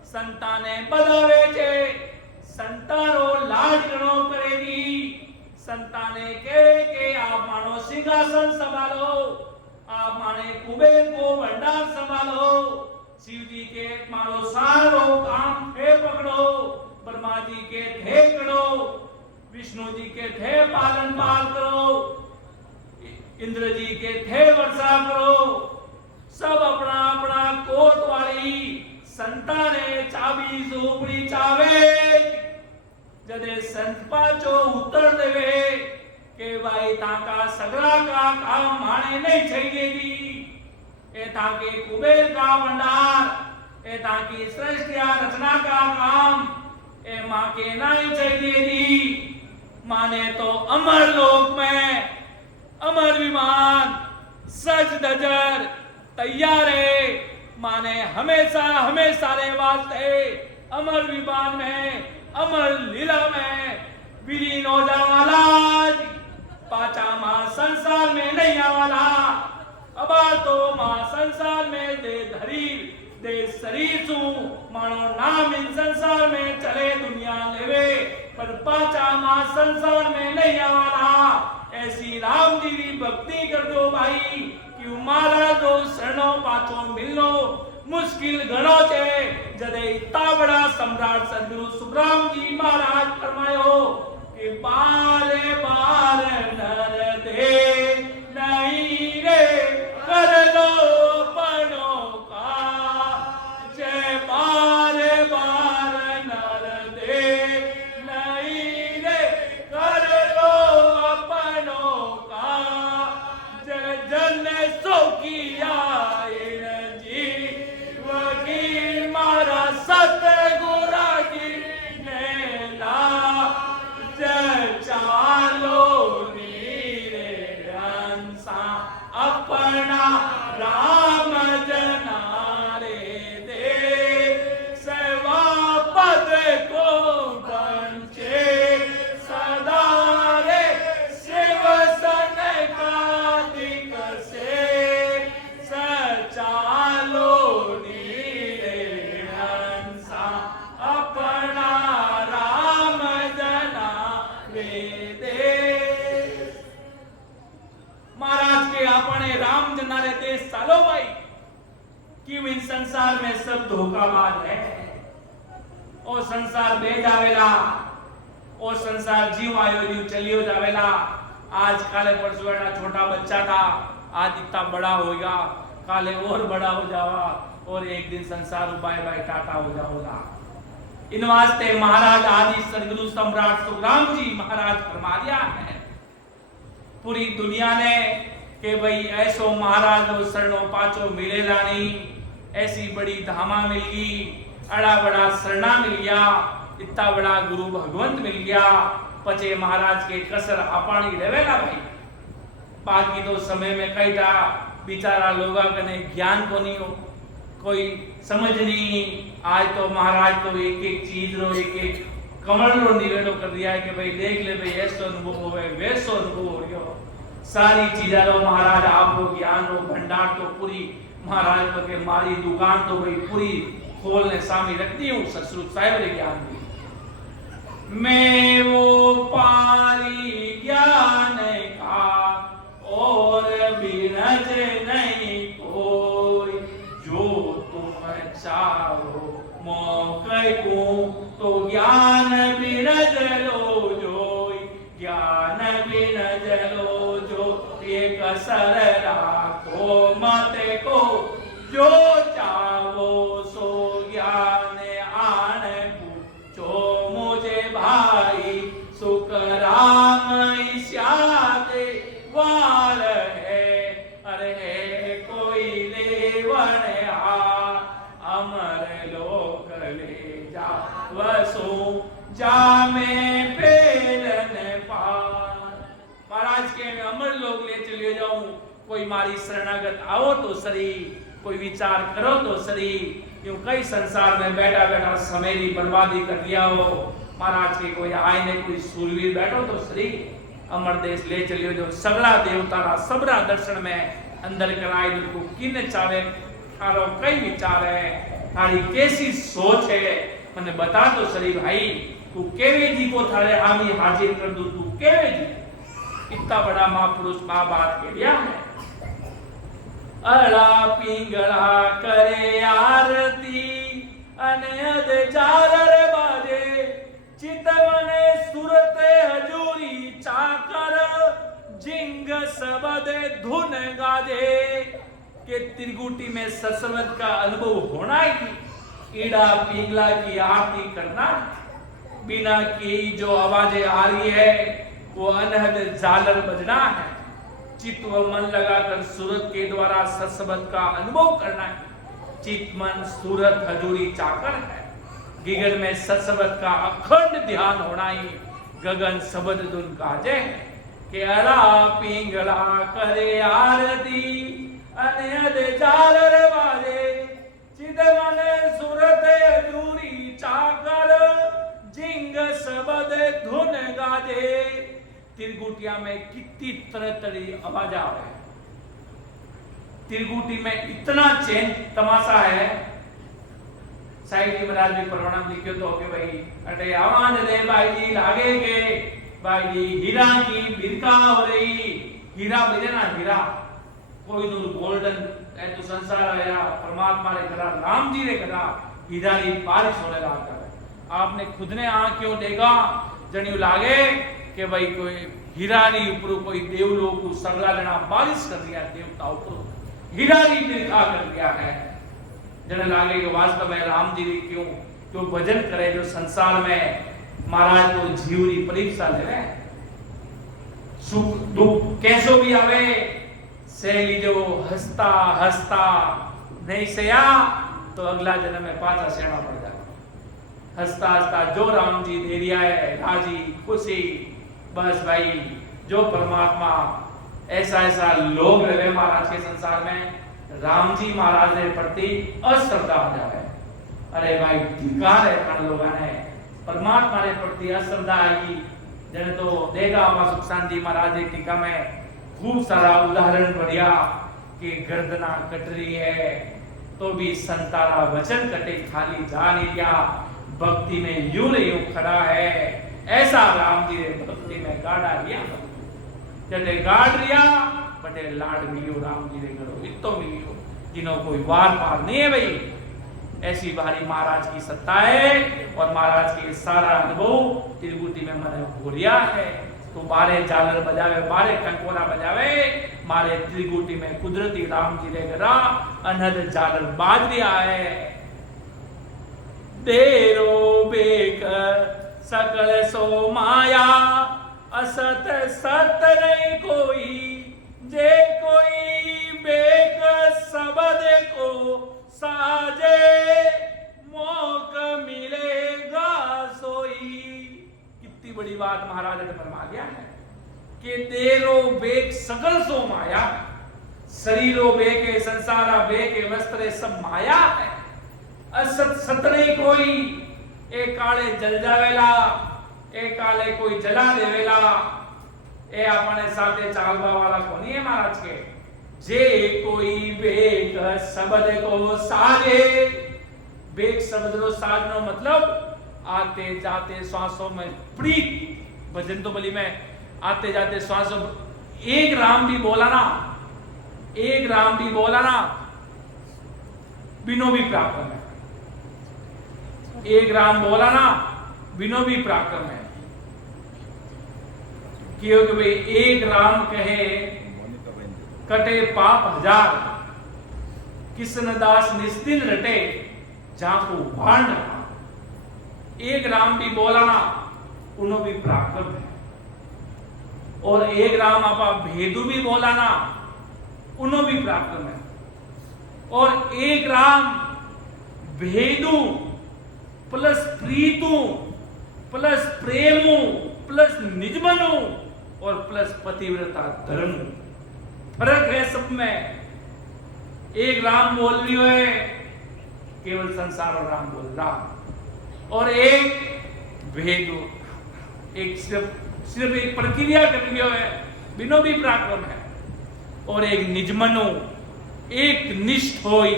संताने बधावे छे संतारो लाड गणो करेगी संताने के आप मानो सिंहासन संभालो आप माने कुबेर को भंडार संभालो शिव जी के मानो सारो काम थे पकड़ो ब्रह्मा जी के थे करो विष्णु जी के थे पालन पाल करो इंद्र जी के थे वर्षा करो सब अपना अपना कोट वाली संताने चाबी झोपड़ी चावे जदे संत पाचो उत्तर देवे के भाई ताका सगरा का काम माने नहीं चाहिएगी ए ताके कुबेर का भंडार ए ताकी सृष्टि रचना का काम ए मां के नहीं चाहिएगी माने तो अमर लोक में अमर विमान सज दजर तैयार है माने हमेशा रे वास्ते अमर विमान में अमर लीला में विलीन हो जावाला पाचा मां संसार में नहीं आवाला अब तो मां संसार में दे शरीर सु मानो नाम इन संसार में चले दुनिया लेवे पर पाचा मां संसार में नहीं आवाला ऐसी राम जी की भक्ति कर दो भाई कि मारा जो शरणो पाचो मिलनो मुश्किल घणो छे जदे इतना बड़ा सम्राट सदगुरु सुखराम जी महाराज फरमायो कि बारे बार नर दे नहीं रे कर लो पनो का जय बारे बार नर दे नहीं रे कर लो अपनो का जय जन सो किया सतगुरा की नेला जय चालो नीरे हंसा अपना राम जनारे दे सेवा पद को बंचे सदा रे शिव सन का दिक से सचालो अपने राम जनारे देश सालो भाई क्यों इन संसार में सब धोखाबाज है ओ संसार बे जावेला, ओ संसार जीव आयो जीव चलियो जावेला। आज काले परसों एड़ा छोटा बच्चा था, आज इतना बड़ा होगा, काले और बड़ा हो जावा और एक दिन संसार बाय बाय टाटा हो जाओगा। इन वास्ते महाराज आदि सदगुरु सम्राट सुखराम जी महाराज फरमा दिया है पूरी दुनिया ने कि भाई ऐसो महाराज रो शरणो पाचो मिलेला नहीं, ऐसी बड़ी धामा मिल गई, अड़ा बड़ा शरणा मिल गया, इतना बड़ा गुरु भगवंत मिल गया, पचे महाराज के कसर अपाणी रहेला भाई। बाकी तो समय में कई था बेचारा लोगा कने ज्ञान को नहीं हो, कोई समझ नहीं। आज तो महाराज तो एक एक चीज रो एक एक कमल रो निवेदो कर दिया है कि भाई देख ले भाई ऐसो अनुभव होवे वैसो अनुभव हो गयो। सारी चीजा रो महाराज आपको ज्ञान रो भंडार तो पूरी महाराज तो के मारी दुकान तो भाई पूरी खोल ने सामी रख दी हूँ ससुर साहेब रे ज्ञान की। मैं वो पारी ज्ञान का और बिरज नहीं कोई, जो तुम चाहो मौके को तो ज्ञान बिरज लो जोई, ज्ञान बिरज लो जो एक असर राखो मत को, जो चाहो सो ज्ञान आन पूछो मुझे भाई, सुख राम श्यादे वार है, अरे है कोई लेवन आ, अमर लोक ले जा वसु जा में फेरन पार। महाराज के मैं अमर लोक ले चले जाऊं, कोई मारी शरणागत आओ तो सरी, कोई विचार करो तो सरी, क्यों कई संसार में बैठा बैठा समय की बर्बादी कर दिया हो। महाराज के कोई आए ने कोई सूरवीर बैठो तो सरी, अमर देश ले चलियो जो सगला देवतारा सबरा दर्शन में अंदर कराए को किन चावे, थारो कई विचार है, थारी कैसी सोच है, मैंने बता तो सही भाई, तू केवे जी को थारे आमी हाजिर कर दू, तू केवे जी इतना बड़ा महापुरुष माँ बात के लिया है। अड़ा पिंगड़ा करे आरती अनयद चारर बाजे, चितवने सुरते हजूरी चाकर, जिंग सबद धुन गाजे। के त्रिगुटी में सत्संग का अनुभव होना ही, ईड़ा पिंगला की आरती करना, बिना की जो आवाजें आ रही है वो अनहद झालर बजना है। चित्त व मन लगाकर सूरत के द्वारा सत्संग का अनुभव करना है। चित्त मन सूरत हजूरी चाकर है, गिगन में सत्संग का अखंड ध्यान होना ही गगन शब्द धुन गाजे है। के अड़ा पिंगला करे आरती अनहद झालर बाजे, चित्त मन सूरत हजूरी चाकर, जिंग शब्द धुन गाजे। त्रिगुटिया में कितनी तरह तरह आवाज आवे, त्रिगुटी में इतना चेंज तमाशा है। साईं जी महाराज भी प्रमाण लिखे तो कि भाई अटे आवाज दे भाई जी लागे के भाई जी हीरा की बिरका हो रही, हीरा बजे ना हीरा, कोई दूर गोल्डन है तो संसार आया परमात्मा रे करा, राम जी रे करा हीरा की बारिश होने लगा है। आपने खुद ने आंखों देखा जनियो लागे कि भाई कोई हीरानी ऊपर कोई देवलोक को सगला जना बारिश कर दिया, देवता ऊपर हीरानी बिरखा कर दिया है। जने लागे कि वास्तव में राम जी क्यों क्यों भजन करे, जो संसार में महाराज को जीवनी परीक्षा ले रहे, सुख दुख कैसो भी आवे सही, जो हंसता हंसता नहीं सया तो अगला जन्म में पाछा सेना पड़ जाए। हंसता हंसता जो राम जी दे दिया है राजी खुशी, बस भाई जो परमात्मा ऐसा ऐसा लोग रहे महाराज के संसार में, राम जी महाराज के प्रति अश्रद्धा हो जाए, अरे भाई धिकार है खान लोगों ने परमात्मा के प्रति अश्रद्धा आई। जने तो देखा हमारा सुख शांति महाराज की टीका में खूब सारा उदाहरण बढ़िया कि गर्दना कट रही है तो भी संतारा वचन कटे खाली जा नहीं गया, भक्ति में यूं यूं खड़ा है, ऐसा राम जी ने भक्ति में गाड़ा लिया, जटे गाड़ लिया बटे लाड मिलियो राम जी ने करो, इतो मिलियो जिनो कोई वार पार नहीं है भाई। ऐसी भारी महाराज की सत्ता है और महाराज के सारा अनुभव त्रिकुटी में मैंने भूलिया है। तो बारे झालर बजावे, बारे कंकोरा बजावे, मारे त्रिकुटी में कुदरती राम जी रे गरा अनहद झालर बाज रिया है। देरो बेक सकल सो माया, असत सत नहीं कोई, जे कोई बेक सबद को साजे, मौका मिलेगा सोई। कितनी बड़ी बात महाराज ने फरमा दिया है कि देरो बेक सकल सो माया, शरीरो बेके संसारा बेके वस्त्रे सब माया है। असत सत नहीं कोई, एक काले जल जावेला, एक काले कोई जला देवेला, ए अपने साथे चालवा वाला कोनी है महाराज के। जे कोई बेक शब्द को साजे, बेक शब्द रो साजनो मतलब आते जाते श्वासों में प्रीत। भजन तो बलि में आते जाते श्वासों, एक राम भी बोला ना, एक राम भी बोला ना, बिनो भी प्राप्त है। एक राम बोला ना, बिनो भी प्राप्त है। क्योंकि भाई एक राम कहे कटे पाप हजार, किसन दास निस्दिन रटे जाको भांड। एक राम भी बोला ना, उन्हों भी प्राप्त है। और एक राम आपा भेदू भी बोला ना, उन्हों भी प्राप्त है। और एक राम भेदू प्लस प्रीतु प्लस प्रेमु प्लस निजमनु और प्लस पतिव्रता धर्म। फर्क है सब में। एक राम बोल रही है, केवल संसार और राम बोल रहा, और एक भेदु, एक सिर्फ एक प्रक्रिया कर रही है, बिनो भी पराक्रम है। और एक निजमनु, एक निष्ठ होई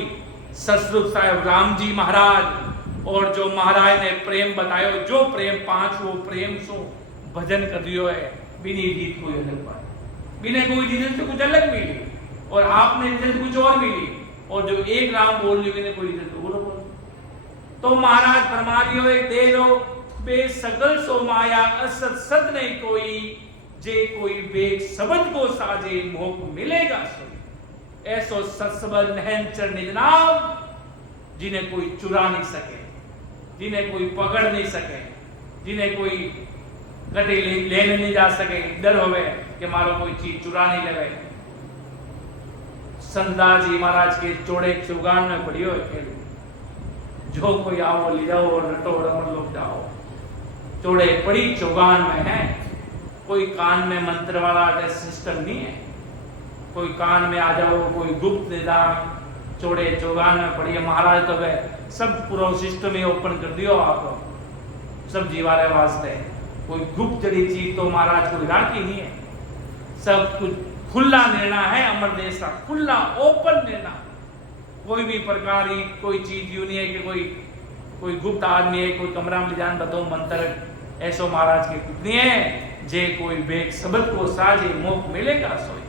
ससुर साहेब राम जी महाराज। और जो महाराज ने प्रेम बतायो, जो प्रेम पांच वो प्रेम सो भजन कर दियो है, बिनी रीत कोई अलग बात, बिना कोई रीजन से कुछ अलग मिली, और आपने रीजन कुछ और मिली, और जो एक राम बोल रही बिना कोई रीजन तो वो बोल। तो महाराज फरमा दियो है, दे लो बेसगल सो माया, असत सत नहीं कोई, जे कोई बेग शब्द को साजे, मोह मिलेगा सोई। ऐसो सत्सबल नहनचर निज नाम, जिन्हें कोई चुरा नहीं सके, जिन्हें कोई पकड़ नहीं सके, जिन्हें कोई कटे लेने नहीं जा सके, डर होवे कि मारो कोई चीज चुरा नहीं लेवे। संतदास जी महाराज के चौड़े चौगान में पढ़ियो है, जो कोई आओ ले जाओ और रटो रमन लोग जाओ। चौड़े पड़ी चौगान में है, कोई कान में मंत्र वाला सिस्टम नहीं है, कोई कान में आ जाओ, कोई गुप्त निदान। चौड़े चौगान में पढ़िए महाराज, तो वे सब पूरा सिस्टम ही ओपन कर दियो आप सब जीवारे वास्ते। कोई गुप्त जड़ी चीज तो महाराज कोई राखी नहीं है, सब कुछ खुला निर्णय है। अमर देश का खुला ओपन निर्णय, कोई भी प्रकार की कोई चीज यूं नहीं है कि कोई गुप्त आदमी है, कोई कमरा में जान बताओ मंत्र, ऐसो महाराज के कितनी है। जे कोई बेग शब्द को साजे, मोख मिलेगा सोई।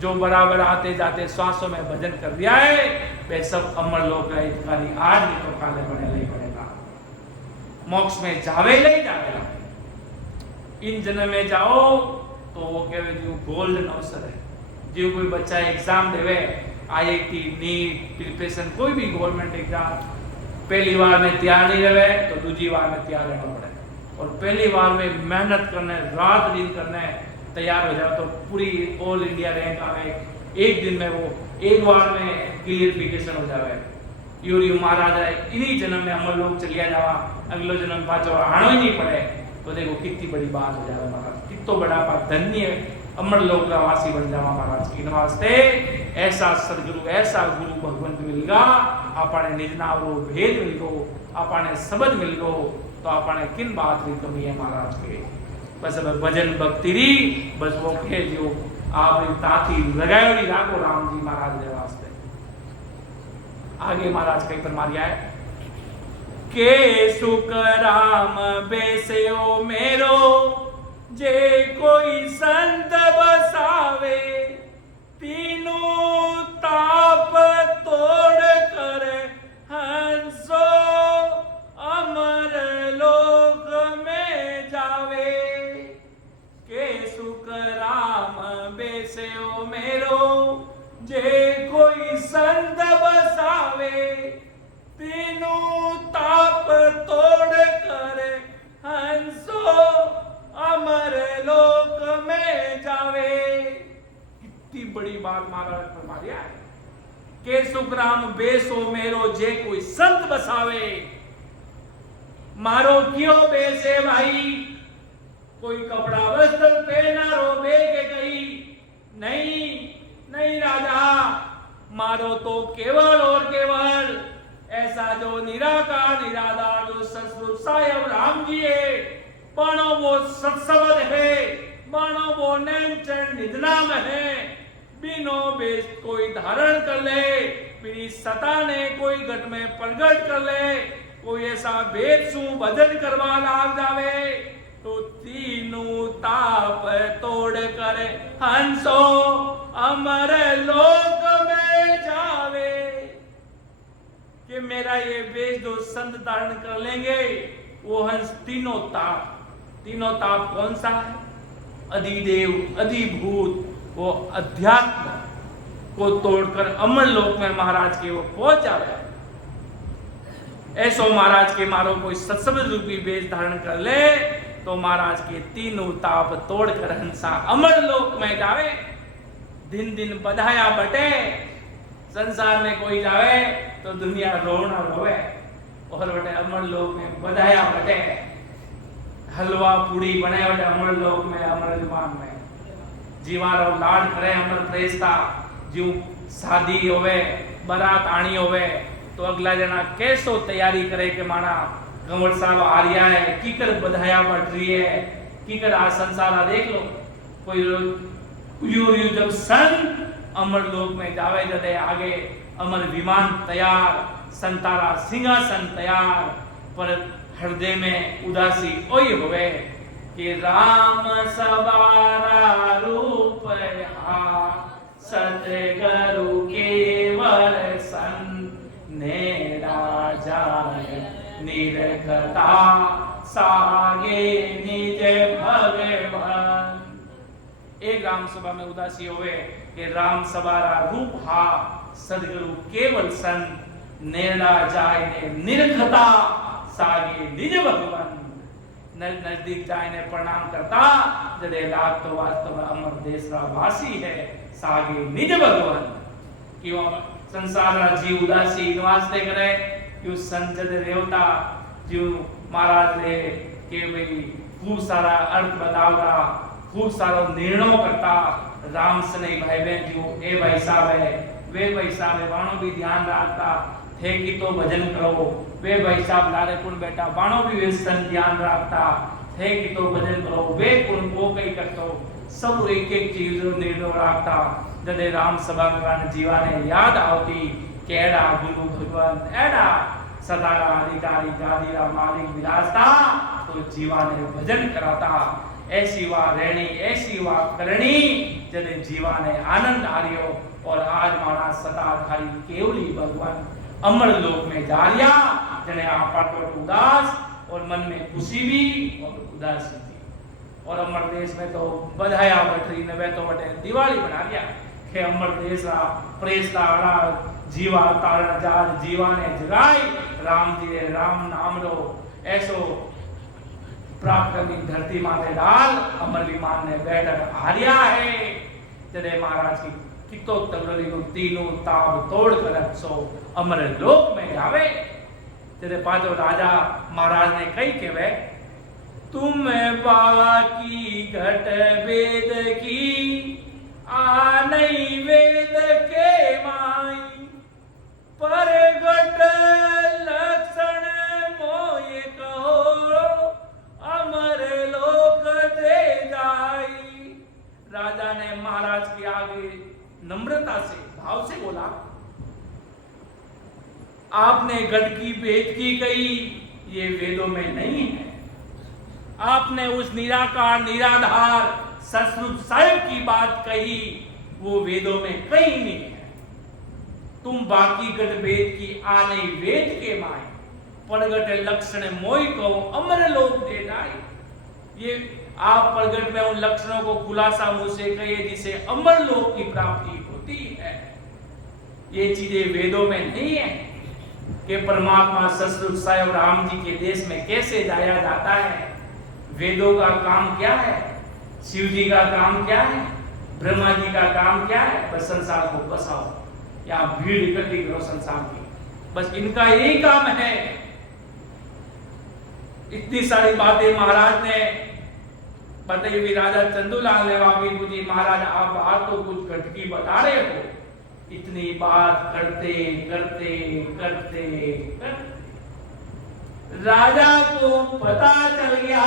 जो बराबर आते जाते श्वासों में भजन कर दिया है, वे सब अमर लोक का हितकारी, आज नहीं तो काले बने ले पड़ेगा, मोक्ष में जावे ले जावेगा। इन जन्म में जाओ तो वो कहे जो गोल्डन अवसर है। जो कोई बच्चा एग्जाम देवे, IIT नीट प्रिपरेशन कोई भी गवर्नमेंट एग्जाम, पहली बार में तैयार नहीं रहे तो दूसरी बार में तैयार रहना पड़े, और पहली बार में मेहनत करने, रात दिन करने, तैयार हो जाओ तो पूरी ऑल इंडिया रैंक आवे, एक दिन में वो एक बार में क्लियरिफिकेशन हो जावे। यूरी महाराज है, इन्हीं जन्म में हम लोग चलिया जावा, अगलो जन्म पाचो आनो ही नहीं पड़े, तो देखो कितनी बड़ी बात हो जावे महाराज, कितो बड़ा बात धन्य अमर लोक का वासी बन जावा महाराज की नमस्ते। ऐसा सदगुरु, ऐसा गुरु भगवंत मिल गया, आपने निज नावरो भेद मिल गो, आपने शब्द मिल गो, तो आपने किन बात री कमी है महाराज के। बस अब भजन भक्ति री, बस वो कह जो आप ताती लगायो री राखो राम जी महाराज के वास्ते। आगे महाराज कहीं फरमा दिया है के सुख राम बेसयो मेरो, जे कोई संत बसावे, तीनों ताप तोड़ कर हंसो जे कोई संत बसावे तीनों ताप तोड़ कर हंसो अमर लोक में जावे। कितनी बड़ी बात महाराज फरमा दिया है के सुखराम बेसो मेरो जे कोई संत बसावे। मारो क्यों बेसे भाई, कोई कपड़ा वस्त्र पहना रो बे के कही नहीं नहीं राजा, मारो तो केवल और केवल ऐसा जो निराकार निराधार जो सतस्वरूप सायब राम जी है, मानो वो सत्सवद है, मानो वो नैनचरण निधनाम है, बिनो बेस कोई धारण कर ले, मेरी सता ने कोई घट में प्रगट कर ले, कोई ऐसा भेद सु भजन करवा लाग जावे तो तीनों ताप तोड़ कर हंसो अमर लोक में जावे। कि मेरा ये वेश जो संत धारण कर लेंगे वो हंस तीनों ताप कौन सा है? अधिदेव अधिभूत वो अध्यात्म को तोड़कर अमर लोक में महाराज के वो पहुंच जावे। ऐसो महाराज के मारो कोई सत्संग रूपी वेश धारण कर ले तो महाराज के तीनों ताप तोड़कर हंसा अमर लोक में जावे। दिन दिन बधाया बटे, संसार में कोई जावे तो दुनिया रोना रोवे और बटे अमर लोक में बधाया बटे, हलवा पूड़ी बने बटे अमर लोक में अमर विमान में जीवारो लाड करे अमर प्रेस्ता। जो शादी होवे बारात आनी होवे तो अगला जना कैसो तैयारी करे के माना कंवर साहब आ रिया है, कीकर बधाया बढ़ रही है, कीकर आज संसार देख लो कोई यू जब सन अमर लोक में जावे जदे आगे अमर विमान तैयार, संतारा सिंहासन तैयार, पर हृदय में उदासी ओई होवे कि राम सवारा रूप सतगुरु केवल सन नेरा जाय निरखता सागे निज भगवान। एक राम सभा में उदासी होवे कि राम सवारा रूप हा सदगुरु केवल सन नेड़ा जाय ने निरखता सागे निज भगवान। नजदीक जाय ने प्रणाम करता जदे लाग तो वास्तव में अमर देश रा वासी है सागे निज भगवान। क्यों संसार रा जीव उदासी वास्ते करे क्यों संजद देवता जो महाराज ने के भाई खूब सारा अर्थ बतावता, खूब सारा निर्णय करता, राम सने भाई बहन जो ए भाई साहब है वे भाई साहब है बाणों भी ध्यान रखता थे कि तो भजन करो, वे भाई साहब लारे कुण बैठा बाणों भी वे सन ध्यान रखता थे कि तो भजन करो, वे कुण को कई करतो सब एक एक चीज निर्णय रखता। जदे राम सभा में जीवा ने याद आवती केड़ा गुरु भगवान एड़ा सदारा अधिकारी गादीरा मालिक विराजता तो जीवा ने भजन कराता। ऐसी वा रहनी ऐसी वा करनी जने जीवा ने आनंद आरियो और आज माना सदाधारी केवली भगवान अमर लोक में जा रिया जने आपा तो उदास और मन में खुशी भी और उदासी भी। और अमर देश में तो बधाया बटरी ने वे तो बटे दिवाली बना लिया के अमर देश रा प्रेस्ता आड़ा जीवा तारण जाल जीवा ने जगाई राम जी रे राम नाम रो ऐसो प्राप्त करनी धरती माते डाल अमर विमान ने बैठक हारिया है। जदे महाराज की कितो तगड़ी को तीनों ताब तोड़ कर सो अमर लोक में जावे। जदे पांचों राजा महाराज ने कही के वे तुम बाकी घट वेद की आ नहीं वेद के माई पर घट लक्षण मोय कहो अमर लोक दे जाई। राजा ने महाराज के आगे नम्रता से भाव से बोला आपने गढ़ की भेद की कही ये वेदों में नहीं है, आपने उस निराकार निराधार सतस्वरूप साहिब की बात कही वो वेदों में कहीं नहीं है। तुम बाकी गढ़ वेद की आने वेद के माए प्रगट लक्षण मोई को अमर लोक दे जाए। ये आप प्रगट में उन लक्षणों को खुलासा मुझसे कहिए जिसे अमर लोक की प्राप्ति होती है। ये चीजें वेदों में नहीं है कि परमात्मा ससुर साहेब राम जी के देश में कैसे जाया जाता है। वेदों का काम क्या है, शिव जी का काम क्या है, ब्रह्मा जी का काम क्या है? बस संसार को बसाओ या भीड़ इकट्ठी करो संसार की, बस इनका यही काम है। इतनी सारी बातें महाराज ने बताई भी। राजा चंदूलाल ने वापी पूछी, महाराज आप बात तो कुछ घटकी बता रहे हो, इतनी बात करते करते करते करते राजा को पता चल गया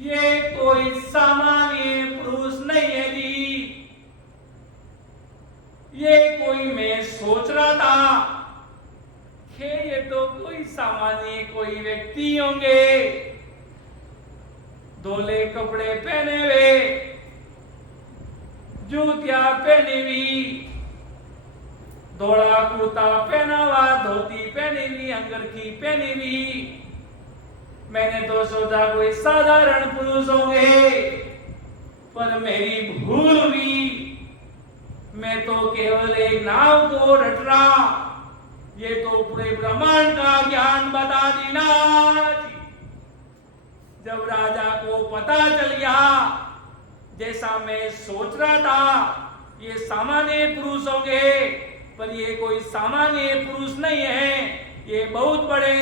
ये कोई सामान्य पुरुष नहीं है जी, ये कोई मैं सोच रहा था कि ये तो कोई सामान्य कोई व्यक्ति होंगे, धोले कपड़े पहने हुए, जूतियां पहनी हुई, धोला कुर्ता पहना हुआ, धोती पहनी हुई, अंगरखी पहनी हुई। मैंने तो सोचा कोई साधारण पुरुष होंगे, पर मेरी भूल हुई। मैं तो केवल एक नाव को रट रहा, ये तो पूरे ब्रह्मांड का ज्ञान बता देना। जब राजा को पता चल गया जैसा मैं सोच रहा था ये सामान्य पुरुष होंगे, पर ये कोई सामान्य पुरुष नहीं है, ये बहुत बड़े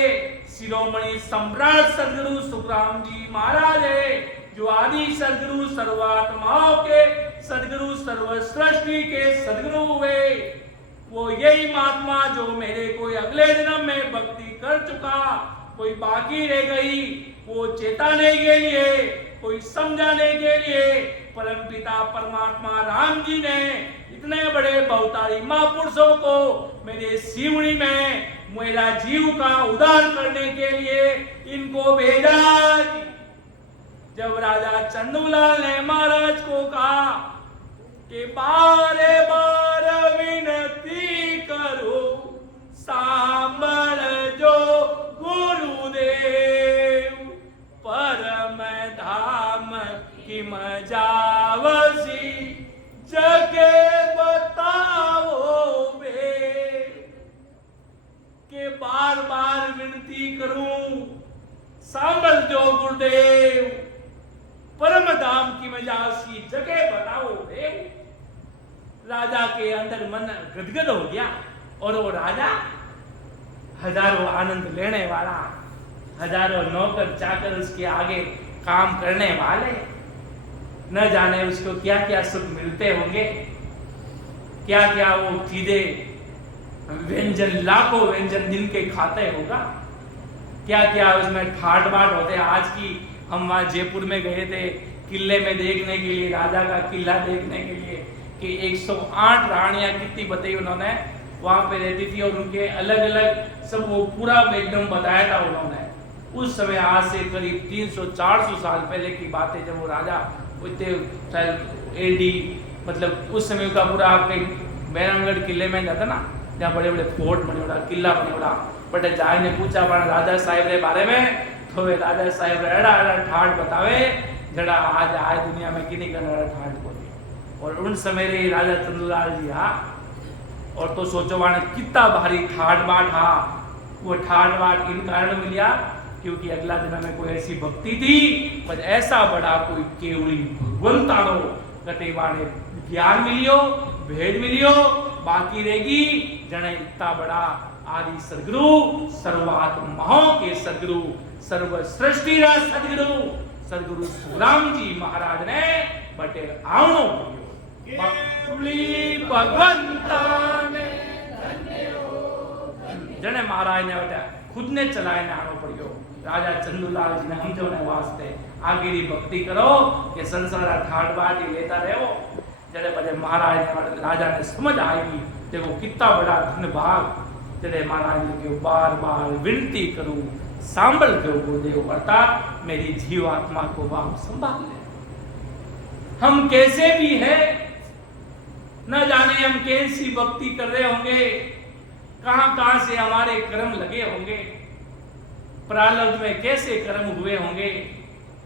शिरोमणि सम्राट सदगुरु सुखराम जी महाराज है, जो आदि सदगुरु सर्वात्माओं के सदगुरु सर्व सृष्टि के सदगुरु हुए। वो यही महात्मा जो मेरे कोई अगले जन्म में भक्ति कर चुका, कोई बाकी रह गई, वो चेताने के लिए, कोई समझाने के लिए परम पिता परमात्मा राम जी ने इतने बड़े बहुतारी महापुरुषों को मेरे शिवनी में मेरा जीव का उद्धार करने के लिए इनको भेजा। जब राजा चंदूलाल ने महाराज को कहा कि बारे बार विनती करो, सांबल जो गुरुदेव, परम धाम की मजावसी जगे बताओ बे, के बार बार विनती करूं, सांबल जो गुरुदेव, परम धाम की मजावसी जगह बताओ बे। राजा के अंदर मन गदगद हो गया, और वो राजा हजारों आनंद लेने वाला, हजारों नौकर चाकर उसके आगे काम करने वाले, न जाने उसको क्या क्या सुख मिलते होंगे, क्या क्या वो चीजें व्यंजन, लाखों व्यंजन दिन के खाते होगा, क्या क्या उसमें ठाट बाट होते हैं। आज की हम वहां जयपुर में गए थे किले में देखने के लिए, राजा का किला देखने के लिए, कि 108 रानियां कितनी बताई उन्होंने वहां पे रहती थी, और उनके अलग अलग सब वो पूरा एकदम बताया था उन्होंने। उस समय आज से करीब 300-400 साल पहले की बात है, जब वो राजा एडी मतलब उस समय का पूरा आपके बैरंगढ़ किले में जाता ना, जहाँ बड़े बड़े फोर्ट बने बड़ा किला बने बड़ा, बट जाए ने पूछा बड़ा राजा साहेब के बारे में, तो वे राजा साहेब एड़ा एड़ा ठाट बतावे जड़ा आज आए दुनिया में किन्हीं का ठाट को। और उन समय रे राजा चंदूलाल जी हा, और तो सोचो वाने कितना भारी ठाट बाट हा। वो ठाट बाट इन कारण मिलिया क्योंकि अगला दिन में कोई ऐसी भक्ति थी, पर ऐसा बड़ा कोई केवली भगवंतानो कटे वाने ज्ञान मिलियो, भेद मिलियो, बाकी रहेगी जने इतना बड़ा आदि सदगुरु, सर्वात्माओं के सदगुरु, सर्व सृष्टि रा सदगुरु, सदगुरु सुखराम जी महाराज ने बटे आवनो केवली भगवंता ने जने महाराज ने बेटा खुद ने चलाए ने आनो पड़ियो। राजा चंदूलाल जी ने समझोने वास्ते आगे री भक्ति करो कि संसार ठाट बाट ही लेता रहो। जड़े बजे महाराज ने राजा ने समझ आएगी देखो कितना बड़ा धन भाग। जड़े महाराज ने के बार बार विनती करूं, सांभल के गुरुदेव, अर्थात मेरी जीव आत्मा को बाप संभाल ले। हम कैसे भी है न जाने, हम कैसी भक्ति कर रहे होंगे, कहां कहां से हमारे कर्म लगे होंगे, प्रारब्ध में कैसे कर्म हुए होंगे,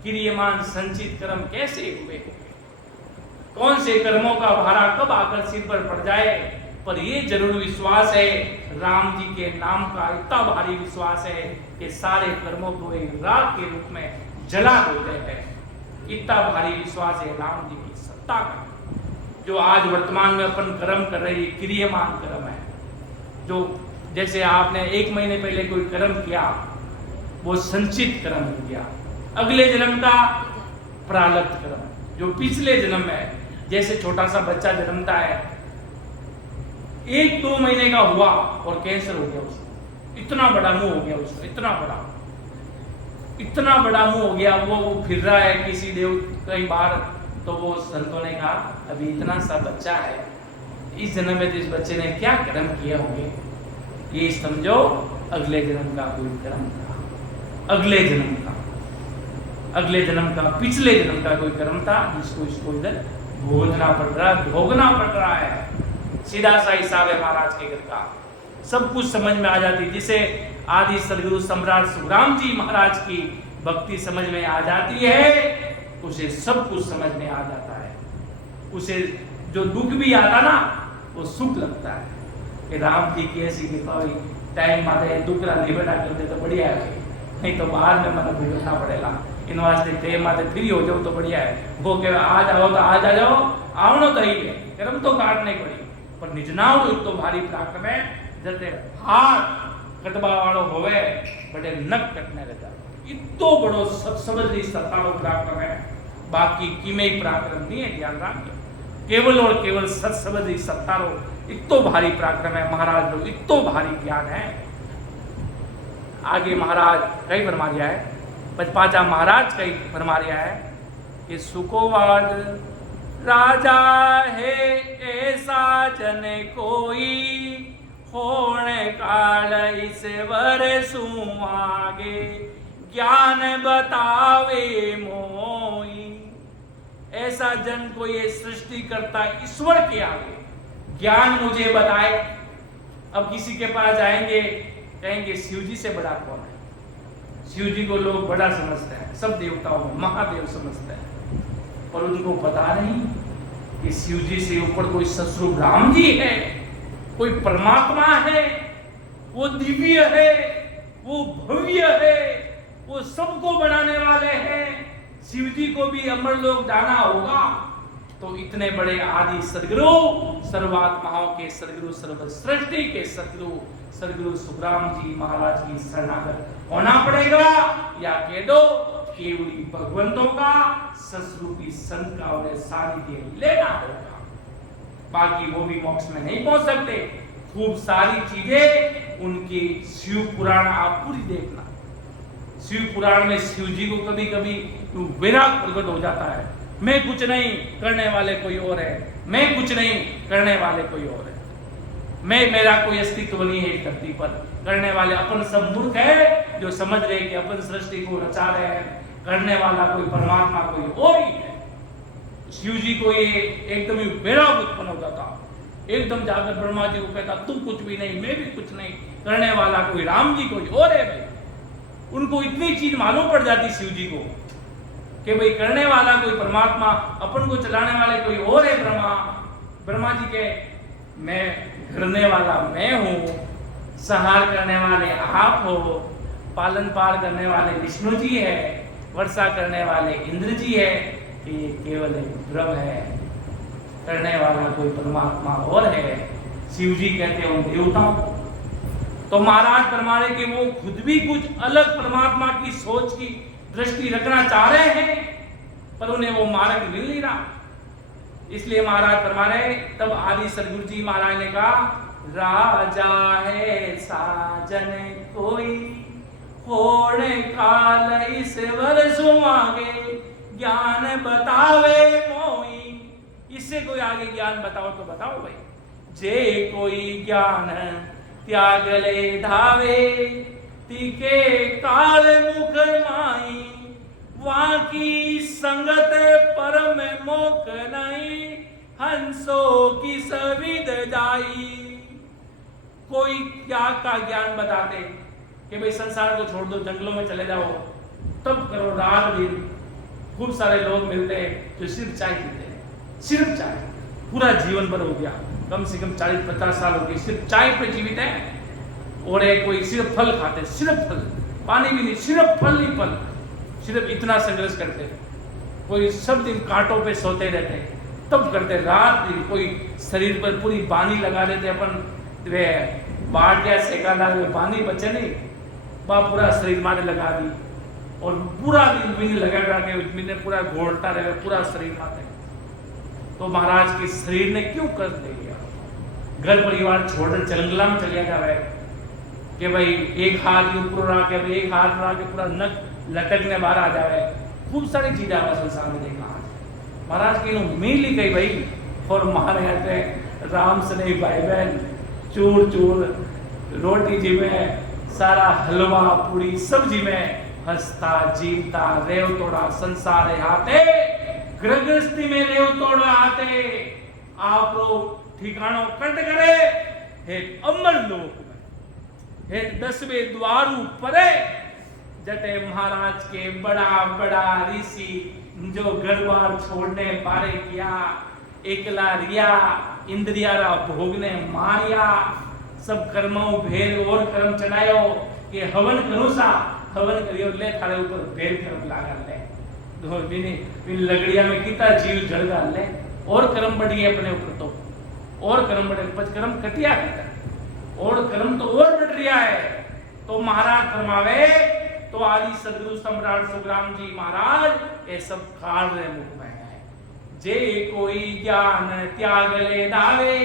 क्रियमान संचित कर्म कैसे हुए होंगे। कौन से कर्मों का भारा कब आकर सिर पर पड़ जाए, पर ये जरूर विश्वास है, राम जी के नाम का इतना भारी विश्वास है कि सारे कर्मों को एक राख के रूप में जला देते हैं। इतना भारी विश्वास है राम जी की सत्ता का। जो आज वर्तमान में अपन कर्म कर रहे हैं, क्रियमान कर्म है। जो जैसे आपने 1 महीने पहले कोई कर्म किया, वो संचित कर्म हो गया। अगले जन्म का प्रारब्ध कर्म, जो पिछले जन्म में, जैसे छोटा सा बच्चा जन्मता है, 1-2 महीने का हुआ और कैंसर हो गया उसको, इतना बड़ा मुंह हो गया उसको, इतना बड़ा मुंह हो गया, वो फिर रहा है किसी देव कई बार, तो वो संतों ने कहा अभी इतना सा बच्चा है, इस जन्म में तो इस बच्चे ने क्या कर्म किए होंगे, ये समझो अगले जन्म का कोई कर्म था, अगले जन्म का पिछले जन्म का कोई कर्म था, जिसको इसको इधर भोगना पड़ रहा है। सीधा सा हिसाब है महाराज के घर का, सब कुछ समझ में आ जाती। जिसे आदि सदगुरु सम्राट सुखराम जी महाराज की भक्ति समझ में आ जाती है, उसे सब कुछ समझ में आ जाता है। उसे जो दुख भी आता ना, वो सुख लगता है कि राम जी की ऐसी कृपा हुई, टाइम माते दुख निबेड़ा कर दे तो बढ़िया है, नहीं तो बाहर में मन भुगतना पड़ेगा। इन वास्ते ते माते फ्री हो जाओ तो बढ़िया है। वो कहे आज आओ तो आज आ जाओ, आवनो तो ही है, कर्म तो काटने पड़ी, पर निजनाव इतो भारी प्राक्रम है, जते हाथ कटवा वालो होवे बड़े नक कटने लगा। इतो बड़ो समझनी सत्तारो प्राक्रम है, बाकी किमे प्राक्रम नहीं है, ध्यान रखिए। केवल और केवल सत्समझी सत्तारो इतो भारी पराक्रम है महाराज लोग, इतो भारी ज्ञान है। आगे महाराज कई फरमा दिया है, पचपाचा महाराज कई फरमा दिया है कि सुकोवाद राजा है ऐसा जन कोई, होने काल ईश्वर सुआगे, ज्ञान बतावे मोई। ऐसा जन को ये सृष्टि करता ईश्वर के आगे ज्ञान मुझे बताए। अब किसी के पास जाएंगे, कहेंगे शिव जी से बड़ा कौन है। शिव जी को लोग बड़ा समझते हैं, सब देवताओं में महादेव समझते हैं, पर उनको पता नहीं कि शिव जी से ऊपर कोई ससुर राम जी है, कोई परमात्मा है, वो दिव्य है, वो भव्य है, वो सबको बनाने वाले हैं। शिव जी को भी अमर लोक जाना होगा, तो इतने बड़े आदि सदगुरु, सर्वात्माओं के सदगुरु, सर्व सृष्टि के सदगुरु सुखराम जी महाराज की शरणागत होना पड़ेगा, या कह दो केवली भगवंतों का सस्वरूपी संत का और सानिध्य लेना होगा। बाकी वो भी मोक्ष में नहीं पहुंच सकते। खूब सारी चीजें उनकी शिव पुराण आप पूरी देखना। शिव पुराण में शिव जी को कभी कभी विराग प्रकट हो जाता है, मैं कुछ नहीं करने वाले कोई और है, मैं कुछ नहीं करने वाले कोई और है, मैं मेरा कोई अस्तित्व नहीं है इस धरती पर। करने वाले अपन सब मूर्ख है जो समझ रहे कि अपन सृष्टि को रचा रहे हैं, करने वाला कोई परमात्मा कोई और ही है। शिव जी को ये एकदम ही विराग उत्पन्न हो जाता, एकदम जाकर ब्रह्मा जी को कहता तुम कुछ भी नहीं, मैं भी कुछ नहीं, करने वाला कोई राम जी कोई और है। भाई उनको इतनी चीज मालूम पड़ जाती शिव जी को कि भाई करने वाला कोई परमात्मा, अपन को चलाने वाले कोई और है ब्रह्मा जी के मैं करने वाला मैं हूँ, संहार करने वाले आप हो, पालन पार करने वाले विष्णु जी है, वर्षा करने वाले इंद्र जी है, ये केवल एक भ्रम है, करने वाला कोई परमात्मा और है। शिव जी कहते हैं उन देवताओं को। तो महाराज फरमा रहे कि वो खुद भी कुछ अलग परमात्मा की सोच की दृष्टि रखना चाह रहे हैं, पर उन्हें वो मार्ग मिल नहीं रहा। इसलिए महाराज फरमा रहे, तब आदि सदगुरु जी महाराज ने कहा राजा है साजन कोई, होने काल ईश्वर सुआगे, ज्ञान बतावे मोई। इससे कोई आगे ज्ञान बताओ तो बताओ भाई। जे कोई ज्ञान त्याग ले धावे, तीके काल मुख माई, वहां की संगत परम मोक नहीं, हंसो की सविद जाई। कोई क्या का ज्ञान बताते कि भाई संसार को छोड़ दो, जंगलों में चले जाओ, तब करो रात दिन। खूब सारे लोग मिलते हैं जो सिर्फ चाय पीते हैं, सिर्फ चाय, पूरा जीवन भर हो गया, कम से कम 40-50 साल हो गए सिर्फ चाय पे जीवित है। और एक कोई सिर्फ फल खाते, सिर्फ फल, पानी भी नहीं, सिर्फ फल ही फल, सिर्फ इतना संघर्ष करते। कोई सब दिन कांटों पे सोते रहते, तब करते रात दिन, कोई शरीर पर पूरी बानी लगा देते, अपन वे बाट या सेका डाल बानी बचे नहीं, वह पूरा शरीर मारे लगा दी और पूरा दिन बिन लगा के मैंने पूरा घोड़ता रहे, पूरा शरीर मारते। तो महाराज के शरीर ने क्यों कर दे दिया, घर परिवार छोड़कर जंगला में चलिया जावे कि भाई एक हाथ ऊपर रहा के, एक हाथ रहा के पूरा नक लटकने बाहर आ जावे। खूब सारी चीजें हमारे संसार में देखा आज। महाराज की मेनली कही भाई और मारे आते राम से नहीं भाई बहन, चूर चूर रोटी जी में, सारा हलवा पूरी सब्जी में, हंसता जीवता रेव तोड़ा संसार हाथे, गृहस्थी में रेव तोड़ा आते, आप लोग ठिकानों कंट करे हे अमर लोक में, हे 10वें द्वारू परे जटे महाराज के बड़ा बड़ा ऋषि जो घर बार छोड़ने पारे किया, एकला रिया इंद्रियारा भोगने मारिया, सब कर्मों भेद और कर्म चढ़ायो कि हवन करो सा, हवन करियो ले थारे ऊपर भेद कर्म लागा ले, दो बिन लगड़िया में कितना जीव जड़ डाल ले, और कर्म बढ़ गए अपने ऊपर, तो और कर्म बढ़े, पच कर्म कटिया करता, और कर्म तो और बढ़ रहा है। तो महाराज फरमावे, तो आदि सदगुरु सम्राट सुखराम जी महाराज ये सब काल रे मुख में है, जे कोई ज्ञान त्याग ले दावे,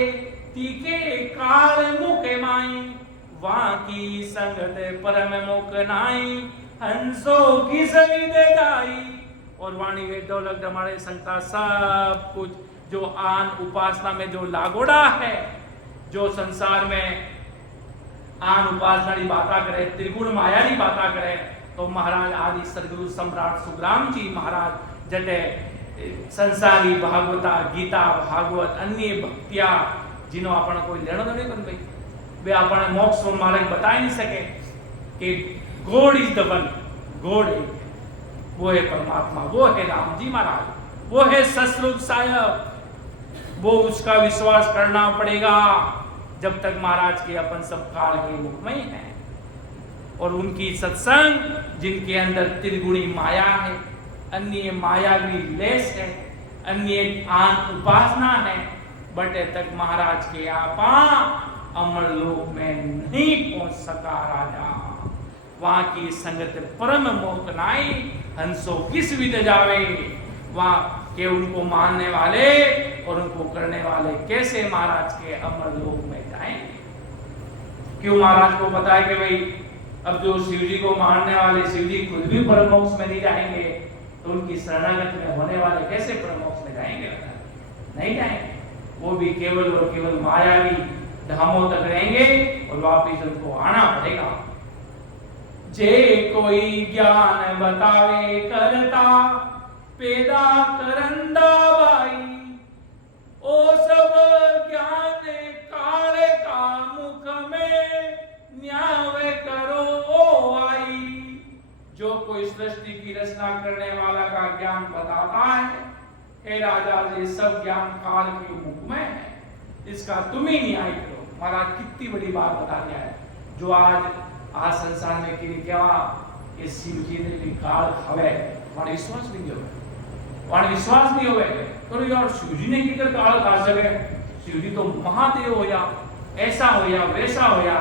तीके काल मुके माई, वहां की संगत परम मुख नाई, हंसो की सही दे जाई। और वाणी वे ढोलक डमारे संगता सब कुछ जो आन उपासना में जो लागोड़ा है, जो संसार में आन उपासना की बाता करे, त्रिगुण माया की बाता करे, तो महाराज आदि सदगुरु सम्राट सुखराम जी महाराज जटे संसारी भागवता गीता भागवत अन्य भक्तिया जिनो अपन कोई लेनो नहीं बन भाई, वे अपन मोक्ष मार्ग बता ही नहीं सके कि God is the one, God वो है परमात्मा, वो है राम जी महाराज, वो है ससुर साहब, वो उसका विश्वास करना पड़ेगा जब तक महाराज के अपन सब काल के मुख में है। और उनकी सत्संग जिनके अंदर त्रिगुणी माया है, अन्य मायावी लेस है, अन्य आन उपासना है, बटे तक महाराज के आपा अमर लोक में नहीं पहुंच सका राजा, वहां की संगत परम मोक नाई, हंसो किस विद जावे, वहां के उनको मानने वाले और उनको करने वाले कैसे महाराज के अमर लोक में जाएंगे। क्यों महाराज को पता है कि भाई अब जो शिव जी को मानने वाले शिव जी खुद भी परम मोक्ष में नहीं जाएंगे, तो उनकी शरणागत में होने वाले कैसे परम मोक्ष में जाएंगे? नहीं जाएंगे, वो भी केवल और केवल मायावी धामों तक रहेंगे और वापिस उनको आना पड़ेगा। जे कोई ज्ञान बतावे करता, पैदा करंदा भाई, ओ सब ज्ञान काले का मुख में न्याय करो ओ आई। जो कोई सृष्टि की रचना करने वाला का ज्ञान बताता है, हे राजा जी सब ज्ञान काल के मुख में है, इसका तुम ही न्याय करो। महाराज कितनी बड़ी बात बता दिया है, जो आज संसार में कि क्या ये शिव जी ने भी काल खावे, वहां विश्वास भी नहीं होवे, वहां विश्वास नहीं होवे, तो यार शिव जी ने किधर काल खा सके, शिव जी तो महादेव हो या ऐसा हो या वैसा हो या,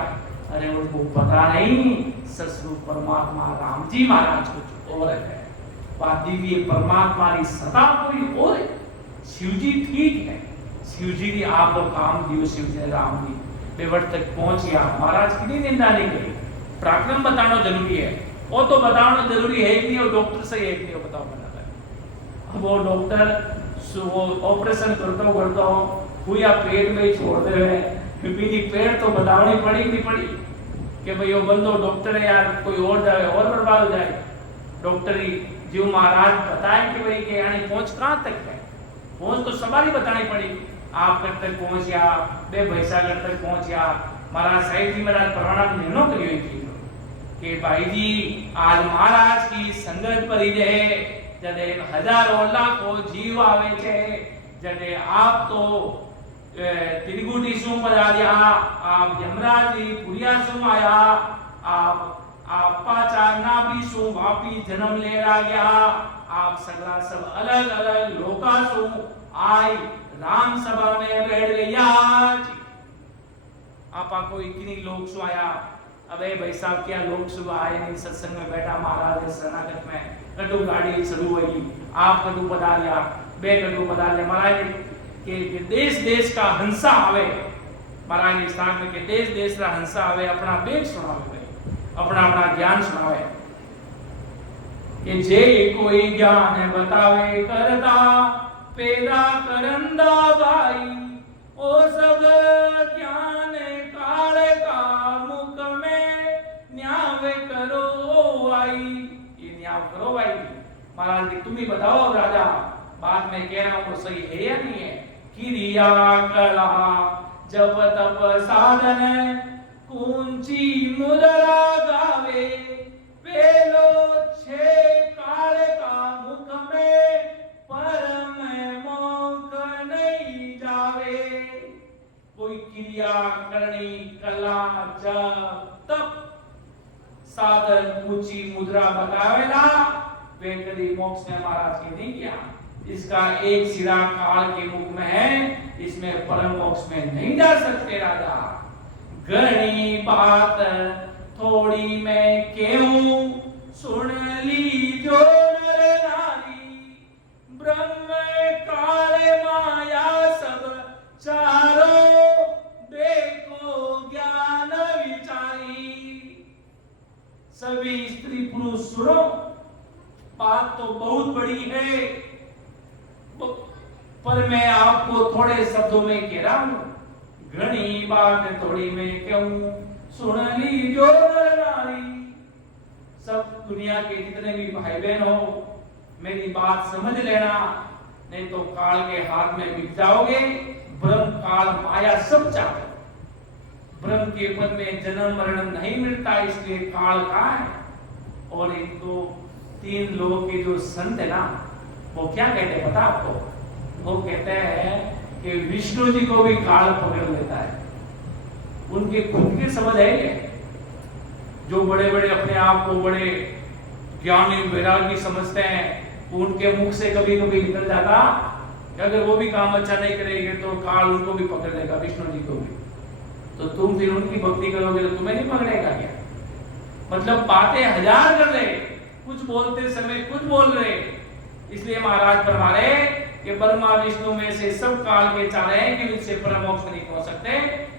अरे उनको पता नहीं ससुर परमात्मा राम जी महाराज कुछ और है, बात दिव्य परमात्मा की सता कोई और है। शिव जी ठीक है, शिव जी ने आप लोग काम दियो, शिव जी ने राम जी बेवट तक पहुंच गया, महाराज की निंदा नहीं करी, पराक्रम बताना जरूरी है, वो तो बताना जरूरी है कि वो डॉक्टर से एक नहीं बताओ बना है। वो डॉक्टर वो ऑपरेशन करता हो हुआ पेट में ही छोड़ दे रहे, क्योंकि पेट तो बतानी पड़ी नहीं पड़ी कि भाई वो बंदो डॉक्टर है यार, कोई और जाए और बर्बाद हो जाए। डॉक्टर ही जीव महाराज बताए कि भाई के यानी पहुंच कहां तक है, पहुंच तो सवारी बतानी पड़ी, आप कब तक पहुंच या बे भैसा कब तक पहुंच या। महाराज साहिब जी महाराज प्रणाम निर्णय करियो थी कि भाई जी आज महाराज की संगत पर ही रहे, जब हजारों लाखों जीव आवे छे, जटे आप तो त्रिकुटी सु पधार्या, आप यमराज जी पुरिया सु आया, आप पाचा नाभि सु वापी जन्म ले गया, आप सगला सब अलग अलग लोका सु आई राम सभा में बैठ गया। आपा कोई किन्हीं लोग सु आया, अबे भाई साहब क्या लोग सुबह आए नहीं सत्संग में बैठा महाराज शरणागत में कटु गाड़ी शुरू हुई, आप कटु पधारिया, बे कटु पधारिया महाराज के देश देश का हंसा आवे, महाराज ने स्थान में के देश देश का हंसा आवे अपना बेग सुनावे भाई, अपना अपना ज्ञान सुनावे कि जे कोई ज्ञान बतावे करता पैदा करंदा भाई, ओ सब ज्ञान काल का मुख में न्याव करो आई। ये न्याव करो भाई महाराज जी, तुम ही बताओ राजा, बात मैं कह रहा हूं वो सही है या नहीं है? क्रिया कला जप तप साधन कुंची मुद्रा गावे, पेलो छे काल का मुख में परम मोख नहीं जावे। कोई क्रिया करनी कला जप तप साधन ऊंची मुद्रा बतावेला वे कभी मोक्ष में महाराज के नहीं किया। इसका एक सिरा काल के मुख में है, इसमें परम मोक्ष में नहीं जा सकते राजा। घनी बात थोड़ी मैं कहूं सुन ली जो नर नारी, ब्रह्म काल माया सब चारों देखो ज्ञान विचारी। सभी स्त्री पुरुष सुनो, बात तो बहुत बड़ी है पर मैं आपको थोड़े शब्दों में कह रहा हूं। घनी बात थोड़ी मैं कहूं सुन ली जो नर नारी। सब दुनिया के जितने भी भाई बहन हो मेरी बात समझ लेना, नहीं तो काल के हाथ में मिट जाओगे। ब्रह्म काल माया सब चाहते, ब्रह्म के पद में जन्म मरण नहीं मिलता, इसलिए काल का है। और एक दो तीन लोगों के जो संत है ना वो क्या कहते हैं पता आपको? वो कहते हैं कि विष्णु जी को भी काल पकड़ लेता है। उनके खुद के समझ है ये, जो बड़े बड़े अपने आप को बड़े ज्ञानी वैरागी समझते हैं, उनके मुख से कभी कभी निकल जाता कि अगर वो भी काम अच्छा नहीं करेंगे तो काल उनको भी पकड़ लेगा, विष्णु जी को भी। तो तुम फिर उनकी भक्ति करोगे तो तुम्हें नहीं पकड़ेगा क्या? मतलब बातें हजार कर रहे, कुछ बोलते समय कुछ बोल रहे। इसलिए महाराज फरमा रहे कि ब्रह्मा विष्णु में से सब काल के चाहे हैं कि उनसे परम मोक्ष नहीं पहुंच सकते,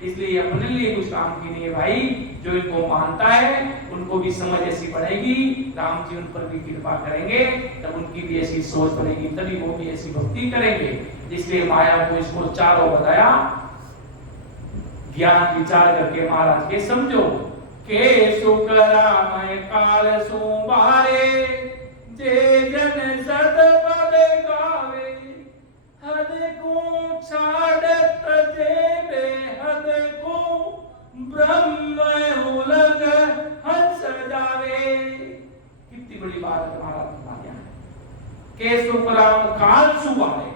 इसलिए अपने लिए कुछ काम कीजिए भाई। जो इनको मानता है उनको भी समझ ऐसी बढ़ेगी, राम जी उन पर भी कृपा करेंगे, तब उनकी भी ऐसी सोच बढ़ेगी, तभी वो भी ऐसी भक्ति करेंगे। इसलिए माया को इसको चारों बताया, ज्ञान विचार करके महाराज के समझो के सुकरामय काल सुबारे जे जन सत पद गावे, हद को छाड़त जे बेहद को ब्रह्म उलग हंस जावे। कितनी बड़ी बात है महाराज ने के सुकराम काल सुबारे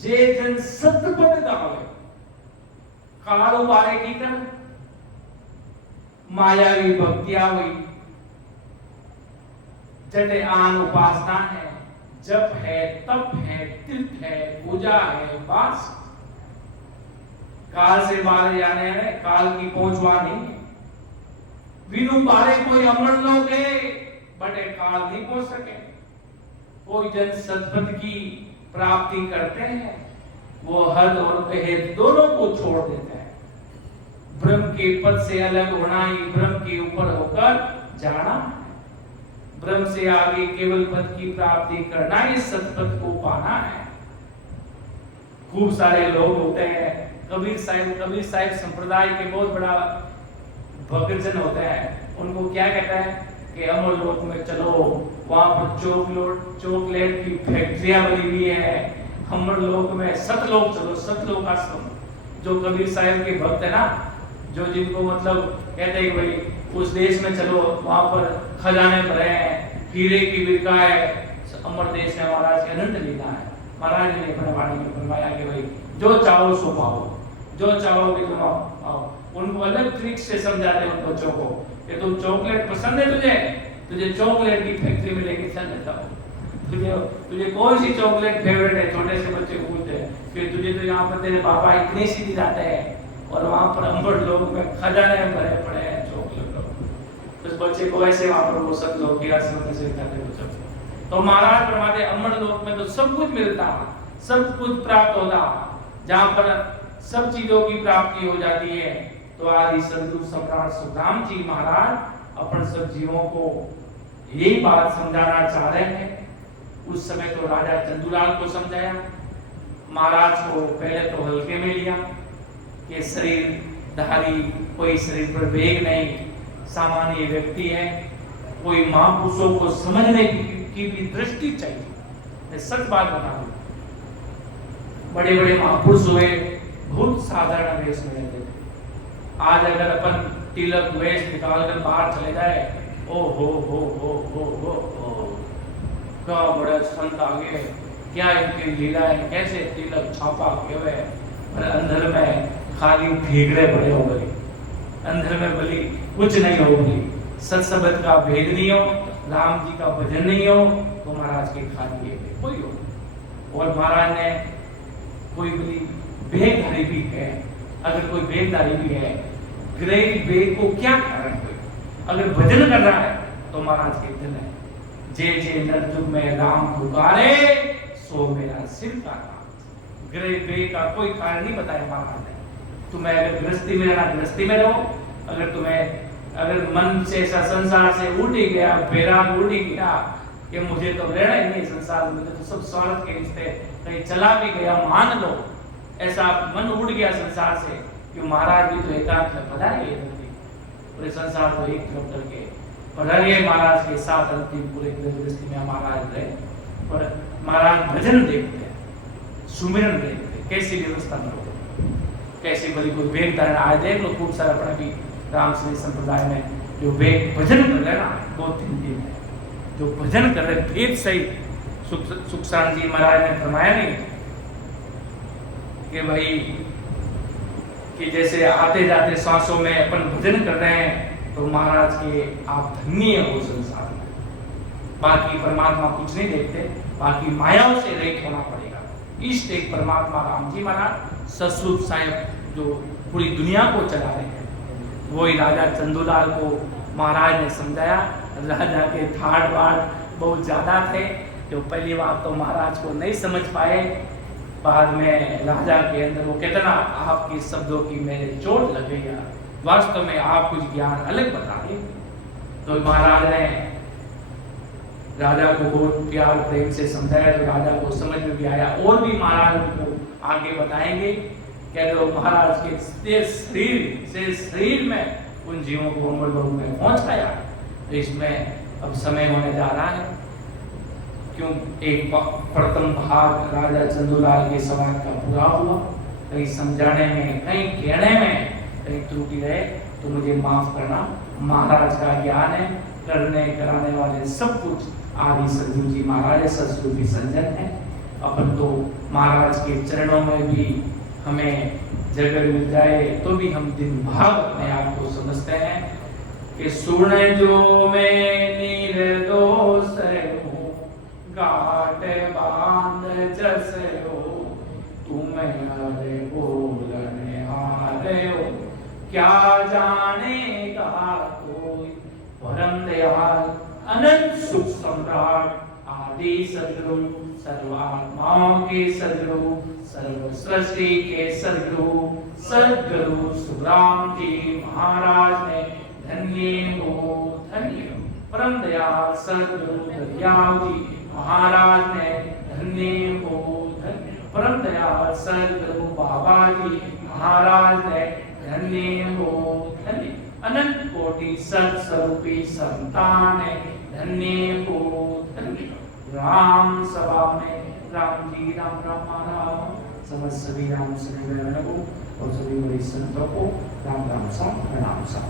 जे जन सत पद गावे। काल उबारे की कर मायावी भक्तियां हुई, जटे आन उपासना है, जप है, तप है, तीर्थ है, पूजा है, वास। काल से बाहर जाने है, काल की पहुंचवा नहीं। बिनु बारे कोई अमर लोग है बटे काल नहीं पहुंच सके। कोई जन सतपथ की प्राप्ति करते हैं, वो हद और भेद दोनों को छोड़ देते हैं। ब्रह्म के पद से अलग होना ही ब्रह्म के ऊपर होकर जाना, ब्रह्म से आगे केवल पद की प्राप्ति करना ही सतपथ को पाना है। खूब सारे लोग होते हैं, कबीर साहिब संप्रदाय के बहुत बड़ा भक्तजन होता है। उनको क्या कहता है कि अमर लोक में चलो, वहां पर चॉकलेट की फैक्ट्रियां बनी हुई है। अमर लोक में सतलोक चलो, सतलोक आश्रम। जो कबीर साहिब के भक्त है ना, जो जिनको मतलब कहते हैं कि भाई उस देश में चलो, वहां पर खजाने भरे हैं, हीरे की बिरका है। अमर देश में महाराज की अनंत लीला है। महाराज ने अपने वाणी में फरमाया कि भाई जो चाहो सो पाओ, जो चाहो कि तुम आओ। उनको अलग ट्रिक से समझाते उन बच्चों को कि तुम चॉकलेट पसंद है तुझे चॉकलेट की फैक्ट्री में लेके चल जाओ। तुझे कौन सी चॉकलेट फेवरेट है, छोटे से बच्चे पूछते हैं। फिर तुझे तो यहाँ पर तेरे पापा इतनी सी दिलाते हैं और वहाँ पर अंबड़ लोग में खजाने भरे पड़े हैं चॉकलेट। उस बच्चे को ऐसे वहाँ पर वो सब लोग से बच्चों। तो महाराज फरमाते अमर लोक में तो सब कुछ मिलता, सब कुछ प्राप्त होता, जहाँ पर सब चीजों की प्राप्ति हो जाती है। तो आदि सदगुरु सम्राट सुखराम जी महाराज अपन सब जीवों को यही बात समझाना चाह रहे हैं। उस समय तो राजा चंदूलाल को समझाया, महाराज को पहले तो हल्के में लिया कि शरीर धारी, कोई शरीर पर वेग नहीं, सामान्य व्यक्ति है, कोई महापुरुषों को समझने की भी दृष्टि चाहिए। मैं सच बात बता दूं, बड़े बड़े महापुरुष हुए बहुत साधारण वेश में रहते थे। आज अगर अपन तिलक वेश निकालकर बाहर चले जाए, ओ हो क्या बड़े संत आ गए, क्या इनकी लीला है, कैसे तिलक छापा किए हुए, और अंदर में खाली भीगड़े बड़े हो गए, अंदर में भली कुछ नहीं होगी, सत्संगत का भेद नहीं हो, राम जी का भजन नहीं हो, तो महाराज के खाली है कोई हो। और महाराज ने कोई बड़ी बेगधारी भी है, अगर कोई बेगधारी भी है, ग्रेट बेग को क्या कारण कोई अगर भजन कर रहा है तो महाराज के दिन है, जे जे नरजुग में राम पुकारे सो मेरा सिर का राम। ग्रेट बेग का कोई कारण नहीं बताया महाराज ने। तुम्हें अगर गृहस्थी में रहना गृहस्थी में रहो, अगर मन से ऐसा संसार से उठ ही गया, बेराग उठ ही गया कि मुझे तो रहना ही नहीं संसार में, तो सब स्वार्थ के रिश्ते कहीं चला भी गया मान लो, ऐसा मन उड़ गया संसार से कि महाराज भी तो एकांत में पधारिए, पूरे संसार को एक तरफ करके पधारिए महाराज के साथ अंतिम पूरे गृहस्थी में महाराज रहे। और महाराज भजन देखते हैं, सुमिरन देखते हैं, कैसी व्यवस्था में हो, कैसी बड़ी कोई वेग धारण आए देख लो, खूब सारा अपना भी रामश्री संप्रदाय में जो वेग भजन कर रहे ना 2-3 दिन है, जो भजन कर रहे भेद सही। सुखसान जी महाराज ने फरमाया नहीं कि भाई कि जैसे आते जाते सांसों में अपन भजन कर रहे हैं तो महाराज के आप धन्य हो संसार में। बाकी परमात्मा कुछ नहीं देखते, बाकी मायाओं से रहित होना पड़ेगा। इष्ट एक परमात्मा राम जी महाराज ससुर साहेब जो पूरी दुनिया को चला रहे हैं, वही राजा चंदूलाल को महाराज ने समझाया। राजा के ठाट बाट बहुत ज्यादा थे, जो पहली बार तो महाराज को नहीं समझ पाए, बाद में राजा के अंदर वो कितना आपके शब्दों की मेरे चोट लग गई यार, वास्तव में आप कुछ ज्ञान अलग बता रहे। तो महाराज ने राजा को बहुत प्यार प्रेम से समझाया, तो राजा को समझ में भी आया। और भी महाराज को आगे बताएंगे क्या तो महाराज के शरीर में उन जीवों को अमर लोक में पहुंचाया। तो इसमें अब समय होने जा रहा है, क्यों एक प्रथम भाग राजा चंदूलाल के समाज का पूरा हुआ। कहीं समझाने में, कहीं कहने में कहीं त्रुटि रहे तो मुझे माफ करना। महाराज का ज्ञान है, करने कराने वाले सब कुछ आदि सदगुरु जी महाराज सदगुरु भी संजन है। अपन तो महाराज के चरणों में भी हमें जगह मिल जाए तो भी हम दिन भाग अपने आप को समझते हैं कि सुन जो मैं निर्दोष गाट बांध जस हो, तुम हरे बोलने हारे हो, क्या जानेगा कोई। परम दयाल अनंत सुख सम्राट आदि सदगुरु, सर्वात्माओं के सदगुरु, सर्व सृष्टि के सदगुरु सदगुरु सुखराम जी महाराज ने धन्य हो धन्य। परम दयाल सदगुरु दयाल जी महाराज ने धन्य हो धन्य। परम दयाल सदगुरु बाबा जी महाराज ने धन्य हो धन्य। अनंत कोटि सत्स्वरूपी संतान ने धन्य हो धन्य। राम सभा में राम जी राम राम समस्त सभी राम सभी और सभी बड़े संतों को राम राम सा प्रणाम सा।